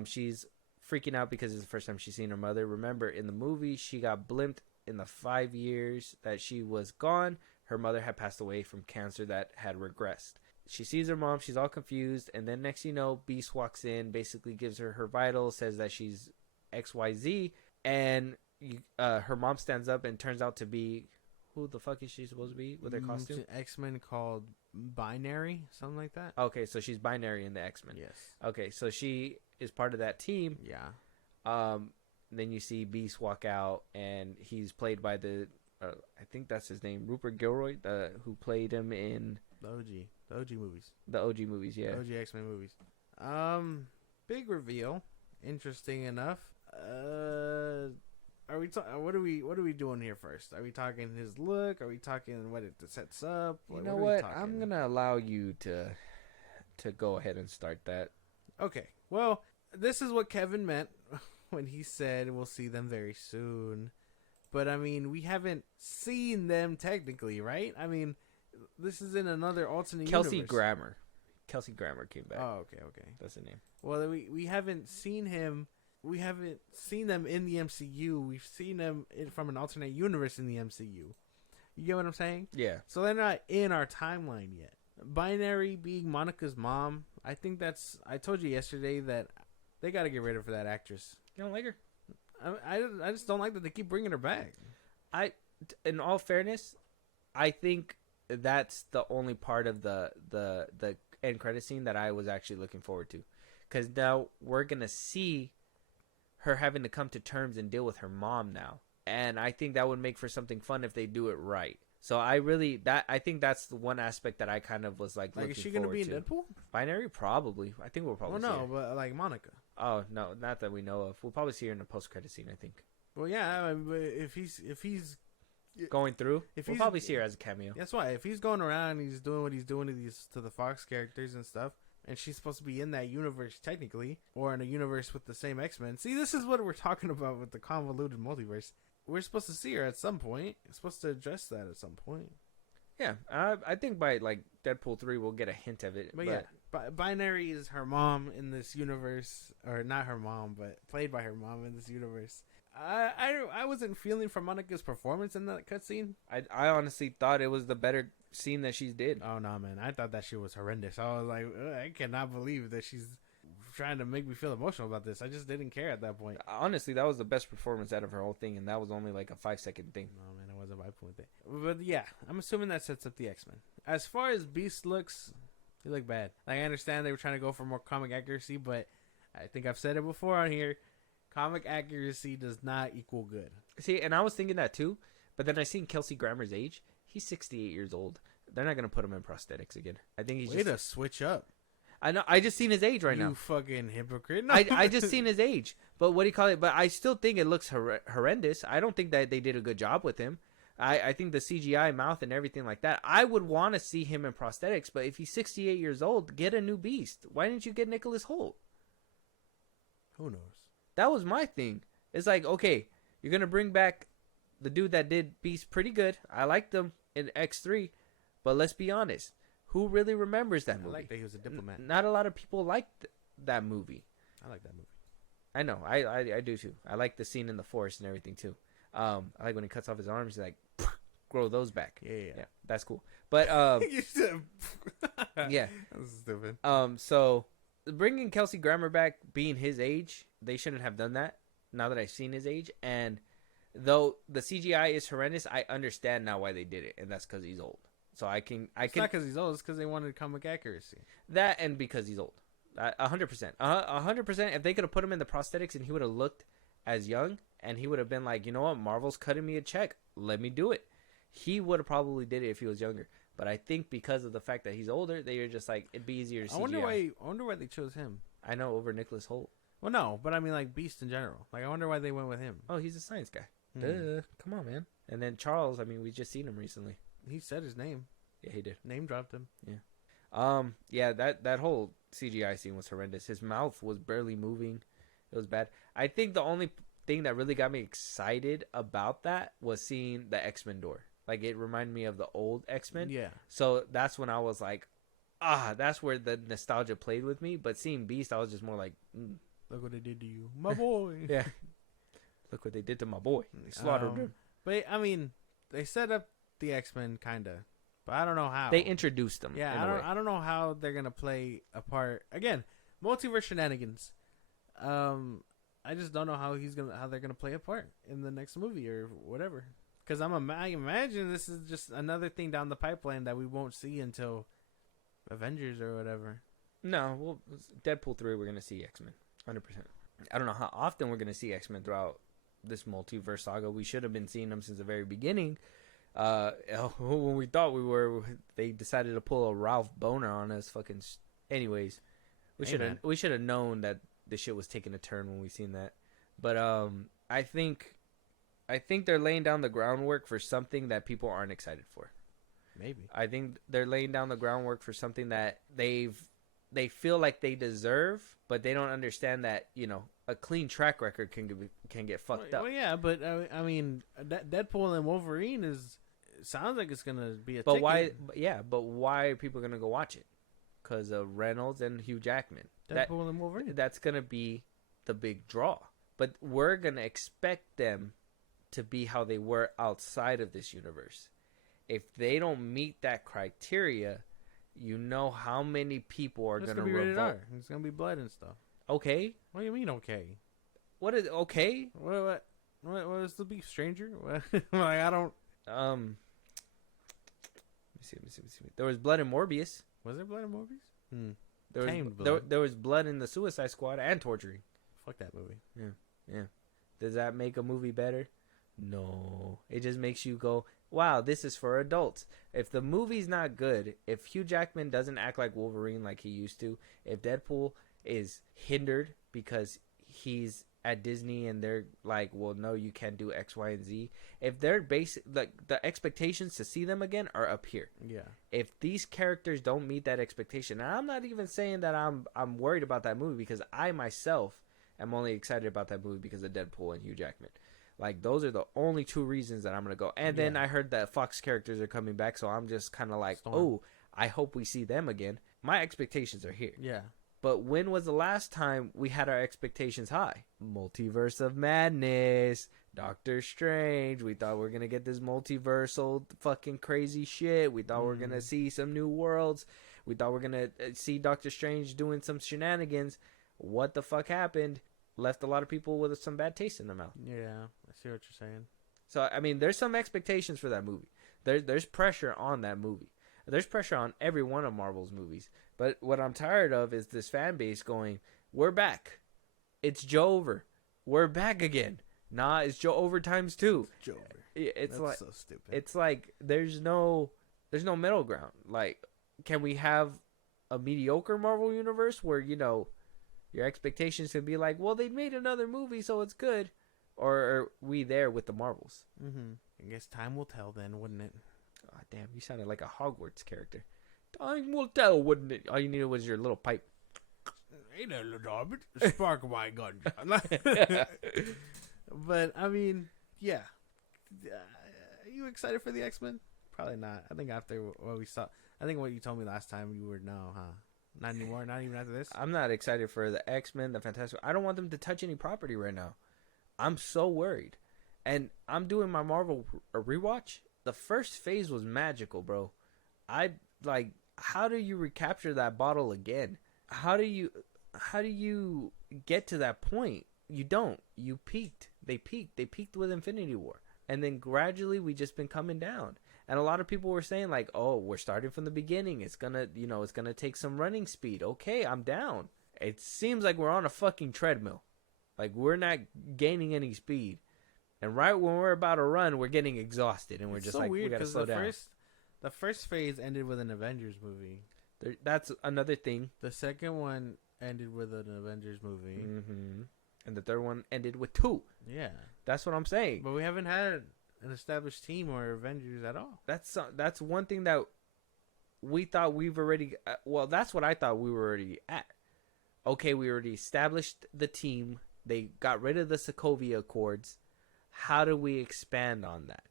She's freaking out because it's the first time she's seen her mother. Remember, in the movie, she got blimped in the 5 years that she was gone. Her mother had passed away from cancer that had regressed. She sees her mom. She's all confused. And then next you know, Beast walks in, basically gives her vitals, says that she's XYZ, and her mom stands up and turns out to be, who the fuck is she supposed to be with her costume? X-Men called Binary, something like that. Okay, so she's binary in the X-Men. Yes. Okay, so she is part of that team. Yeah. Then you see Beast walk out, and he's played by I think that's his name, Rupert Gilroy, who played him in The OG movies. The OG movies, yeah. The OG X-Men movies. Big reveal. Interesting enough. Are we what are we doing here first? Are we talking his look? Are we talking what it sets up? You know what? I'm gonna allow you to go ahead and start that. Okay. Well, this is what Kevin meant when he said we'll see them very soon. But I mean, we haven't seen them technically, right? I mean, this is in another alternate Kelsey universe. Grammer. Kelsey Grammer came back. Oh, okay. That's the name. Well, we haven't seen him. We haven't seen them in the MCU. We've seen them from an alternate universe in the MCU. You get what I'm saying? Yeah. So they're not in our timeline yet. Binary being Monica's mom, I think that's... I told you yesterday that they got to get rid of that actress. You don't like her? I just don't like that they keep bringing her back. In all fairness, I think that's the only part of the end credit scene that I was actually looking forward to. Because now we're going to see her having to come to terms and deal with her mom now. And I think that would make for something fun if they do it right. So I think that's the one aspect that I kind of was like looking is she going to be in to. Deadpool? Binary? Probably. I think we'll probably see her. But like Monica. Oh, no, not that we know of. We'll probably see her in a post-credit scene, I think. Well, yeah, but if he's going through, we'll probably see her as a cameo. That's why. If he's going around and he's doing what he's doing to the Fox characters and stuff, and she's supposed to be in that universe technically, or in a universe with the same X-Men. See, this is what we're talking about with the convoluted multiverse. We're supposed to see her at some point. We're supposed to address that at some point. Yeah, I think by like Deadpool 3 we'll get a hint of it. But yeah, Binary is her mom in this universe, or not her mom, but played by her mom in this universe. I wasn't feeling for Monica's performance in that cutscene. I honestly thought it was the better scene that she did. Oh no, man! I thought that shit was horrendous. I was like, I cannot believe that she's trying to make me feel emotional about this. I just didn't care at that point. Honestly, that was the best performance out of her whole thing, and that was only like a 5-second thing. No, man, it wasn't my point there. But yeah, I'm assuming that sets up the X-Men. As far as Beast looks, he looked bad. Like, I understand they were trying to go for more comic accuracy, but I think I've said it before on here. Comic accuracy does not equal good. See, and I was thinking that too, but then I seen Kelsey Grammer's age. He's 68 years old. They're not going to put him in prosthetics again. I think he's Way to switch up. I know. I just seen his age right now. You fucking hypocrite. No. I just seen his age. But what do you call it? But I still think it looks horrendous. I don't think that they did a good job with him. I think the CGI mouth and everything like that, I would want to see him in prosthetics. But if he's 68 years old, get a new Beast. Why didn't you get Nicholas Hoult? Who knows? That was my thing. It's like, okay, you're going to bring back the dude that did Beast pretty good. I liked him in X3. But let's be honest. Who really remembers that movie? I like that he was a diplomat. Not a lot of people liked that movie. I like that movie. I know. I do too. I like the scene in the forest and everything too. I like when he cuts off his arms, like, grow those back. Yeah. That's cool. But, You said... yeah. That's stupid. So bringing Kelsey Grammer back, being his age, they shouldn't have done that. Now that I've seen his age, and though the CGI is horrendous, I understand now why they did it, and that's because he's old. So I can. It's not because he's old. It's because they wanted comic accuracy. That and because he's old. 100%. 100%. If they could have put him in the prosthetics and he would have looked as young, and he would have been like, you know what, Marvel's cutting me a check. Let me do it. He would have probably did it if he was younger. But I think because of the fact that he's older, they were just like, it'd be easier to CGI. I wonder why they chose him. I know, over Nicholas Hoult. Well, no, but I mean like Beast in general. Like I wonder why they went with him. Oh, he's a science guy. Duh. Come on, man. And then Charles, I mean, we just seen him recently. He said his name. Yeah, he did. Name dropped him. Yeah. Yeah, that whole CGI scene was horrendous. His mouth was barely moving. It was bad. I think the only thing that really got me excited about that was seeing the X-Men door. Like, it reminded me of the old X-Men. Yeah. So that's when I was like, that's where the nostalgia played with me. But seeing Beast, I was just more like, look what they did to you, my boy. Yeah. Look what they did to my boy. They slaughtered him. But I mean, they set up the X-Men kinda, but I don't know how. They introduced them. Yeah, I don't know how they're gonna play a part. Again, multiverse shenanigans. I just don't know how they're gonna play a part in the next movie or whatever. Because I imagine this is just another thing down the pipeline that we won't see until Avengers or whatever. No, well, Deadpool 3, we're going to see X-Men. 100%. I don't know how often we're going to see X-Men throughout this multiverse saga. We should have been seeing them since the very beginning. When we thought we were, they decided to pull a Ralph Boner on us. Anyways, we should have known that the shit was taking a turn when we seen that. But I think they're laying down the groundwork for something that people aren't excited for. Maybe. I think they're laying down the groundwork for something that they feel like they deserve, but they don't understand that, you know, a clean track record can get fucked up. Well, yeah, but I mean, Deadpool and Wolverine sounds like it's gonna be a. But why? Yeah, but why are people gonna go watch it? Because of Reynolds and Hugh Jackman. Deadpool and Wolverine. That's gonna be the big draw. But we're gonna expect them to be how they were outside of this universe. If they don't meet that criteria, you know how many people are gonna be rated revolt. R. It's gonna be blood and stuff. Okay. What do you mean okay? What is okay? What is the beef, stranger? Like, I don't. Let me see. There was blood in Morbius. Was there blood in Morbius? There was blood in the Suicide Squad and torturing. Fuck that movie. Yeah. Does that make a movie better? No. It just makes you go, wow, this is for adults. If the movie's not good, if Hugh Jackman doesn't act like Wolverine like he used to, if Deadpool is hindered because he's at Disney and they're like, well, no, you can't do X, Y, and Z. If they're like the expectations to see them again are up here. Yeah. If these characters don't meet that expectation, and I'm not even saying that I'm worried about that movie, because I myself am only excited about that movie because of Deadpool and Hugh Jackman. Like, those are the only two reasons that I'm gonna go. And then I heard that Fox characters are coming back, so I'm just kind of like, oh, I hope we see them again. My expectations are here. Yeah. But when was the last time we had our expectations high? Multiverse of Madness, Doctor Strange. We thought we were going to get this multiversal fucking crazy shit. We thought we were going to see some new worlds. We thought we were going to see Doctor Strange doing some shenanigans. What the fuck happened? Left a lot of people with some bad taste in their mouth. Yeah, I see what you're saying. So, I mean, there's some expectations for that movie. There's pressure on that movie. There's pressure on every one of Marvel's movies. But what I'm tired of is this fan base going, we're back. It's Joe Over. We're back again. Nah, it's Joe Over times 2. Joe Over. It's That's like, so stupid. It's like there's no middle ground. Like, can we have a mediocre Marvel universe where, you know, your expectations can be like, well, they made another movie, so it's good? Or are we there with the Marvels? Mm-hmm. I guess time will tell then, wouldn't it? Oh, damn, you sounded like a Hogwarts character. Time will tell, wouldn't it? All you needed was your little pipe. Ain't a little hobbit. Spark my gun. But, I mean, yeah. Are you excited for the X-Men? Probably not. I think after what we saw, I think what you told me last time, you were no, huh? Not anymore. Not even after this. I'm not excited for the X-Men, the Fantastic. I don't want them to touch any property right now. I'm so worried, and I'm doing my Marvel rewatch. The first phase was magical, bro. I like. How do you recapture that bottle again? How do you get to that point? You don't. You peaked. They peaked. They peaked with Infinity War, and then gradually we just been coming down. And a lot of people were saying like, "Oh, we're starting from the beginning. It's gonna take some running speed." Okay, I'm down. It seems like we're on a fucking treadmill. Like we're not gaining any speed. And right when we're about to run, we're getting exhausted, and we're just so like, we gotta slow down. The first phase ended with an Avengers movie. That's another thing. The second one ended with an Avengers movie, and the third one ended with 2. Yeah, that's what I'm saying. But we haven't had an established team or Avengers at all. That's one thing that we thought we've already. Well, that's what I thought we were already at. Okay, we already established the team. They got rid of the Sokovia Accords. How do we expand on that?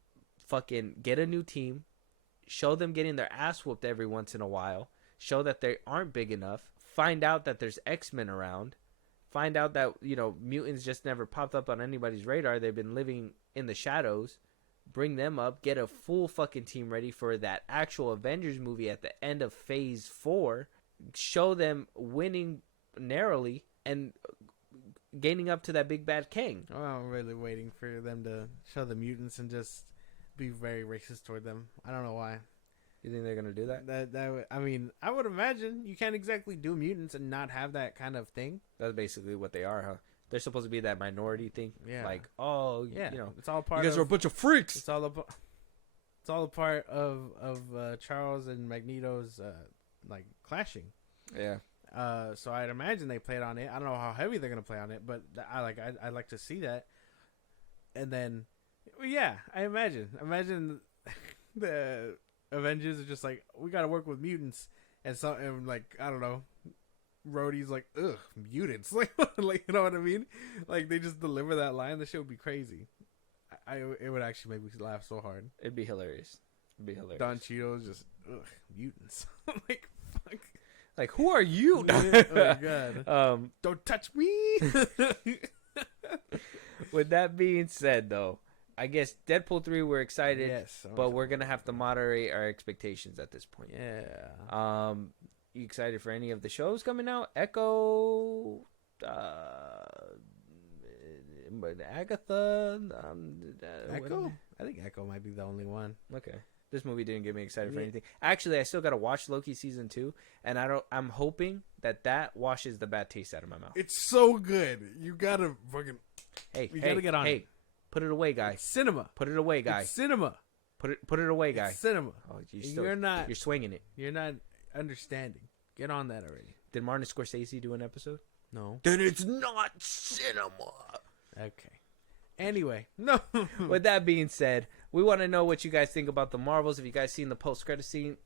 Fucking get a new team. Show them getting their ass whooped every once in a while. Show that they aren't big enough. Find out that there's X-Men around. Find out that, mutants just never popped up on anybody's radar. They've been living in the shadows. Bring them up. Get a full fucking team ready for that actual Avengers movie at the end of Phase 4. Show them winning narrowly and gaining up to that big bad king. Oh, I'm really waiting for them to show the mutants and just be very racist toward them. I don't know why. You think they're gonna do that? I mean, I would imagine you can't exactly do mutants and not have that kind of thing. That's basically what they are, huh? They're supposed to be that minority thing. Yeah. Like, oh, yeah, it's all part. You guys are a bunch of freaks. It's all a part of Charles and Magneto's like clashing. Yeah. So I'd imagine they played on it. I don't know how heavy they're gonna play on it, but I'd like to see that. And then, yeah, I imagine the Avengers are just like, we gotta work with mutants, and like, I don't know, Rhodey's like, ugh, mutants, like you know what I mean? Like they just deliver that line, the show would be crazy. It would actually make me laugh so hard. It'd be hilarious. Don Cheadle's just, ugh, mutants. Like, fuck. Like, who are you? Oh my god. Don't touch me. With that being said, though, I guess Deadpool 3, we're excited. Yes, but we're gonna have to moderate our expectations at this point. Yeah. You excited for any of the shows coming out? Echo, Agatha. Echo. I think Echo might be the only one. Okay. This movie didn't get me excited for anything. Actually, I still gotta watch Loki season 2, and I'm hoping that washes the bad taste out of my mouth. It's so good. You gotta fucking. You gotta get on it. Put it away, guy. It's cinema. Put it away, guy. It's cinema. Put it away, guy. It's cinema. Oh, You're swinging it. You're not understanding. Get on that already. Did Martin Scorsese do an episode? No. Then it's not cinema. Okay. Anyway, no. With that being said, we want to know what you guys think about the Marvels. If you guys seen the post-credit scene,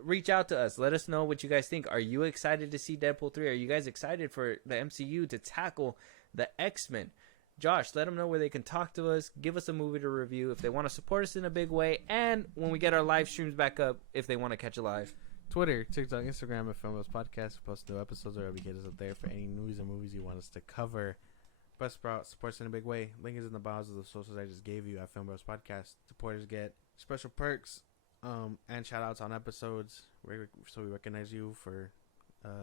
reach out to us. Let us know what you guys think. Are you excited to see Deadpool 3? Are you guys excited for the MCU to tackle the X-Men? Josh, let them know where they can talk to us, give us a movie to review if they want to support us in a big way, and when we get our live streams back up, if they want to catch a live. Twitter, TikTok, Instagram at FilmBros Podcast. We post new episodes or advocate us up there for any news or movies you want us to cover. Buzzsprout supports in a big way. Link is in the bios of the socials I just gave you at FilmBros Podcast. Supporters get special perks and shout outs on episodes, so we recognize you for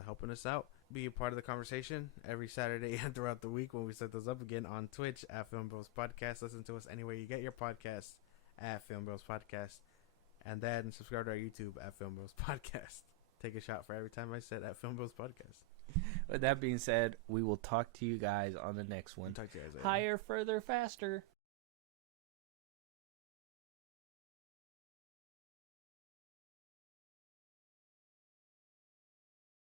helping us out. Be a part of the conversation every Saturday and throughout the week when we set those up again on Twitch at FilmBros Podcast. Listen to us anywhere you get your podcasts at FilmBros Podcast. And then subscribe to our YouTube at FilmBros Podcast. Take a shot for every time I said at FilmBros Podcast. With that being said, we will talk to you guys on the next one. Talk to you guys later. Higher, further, faster.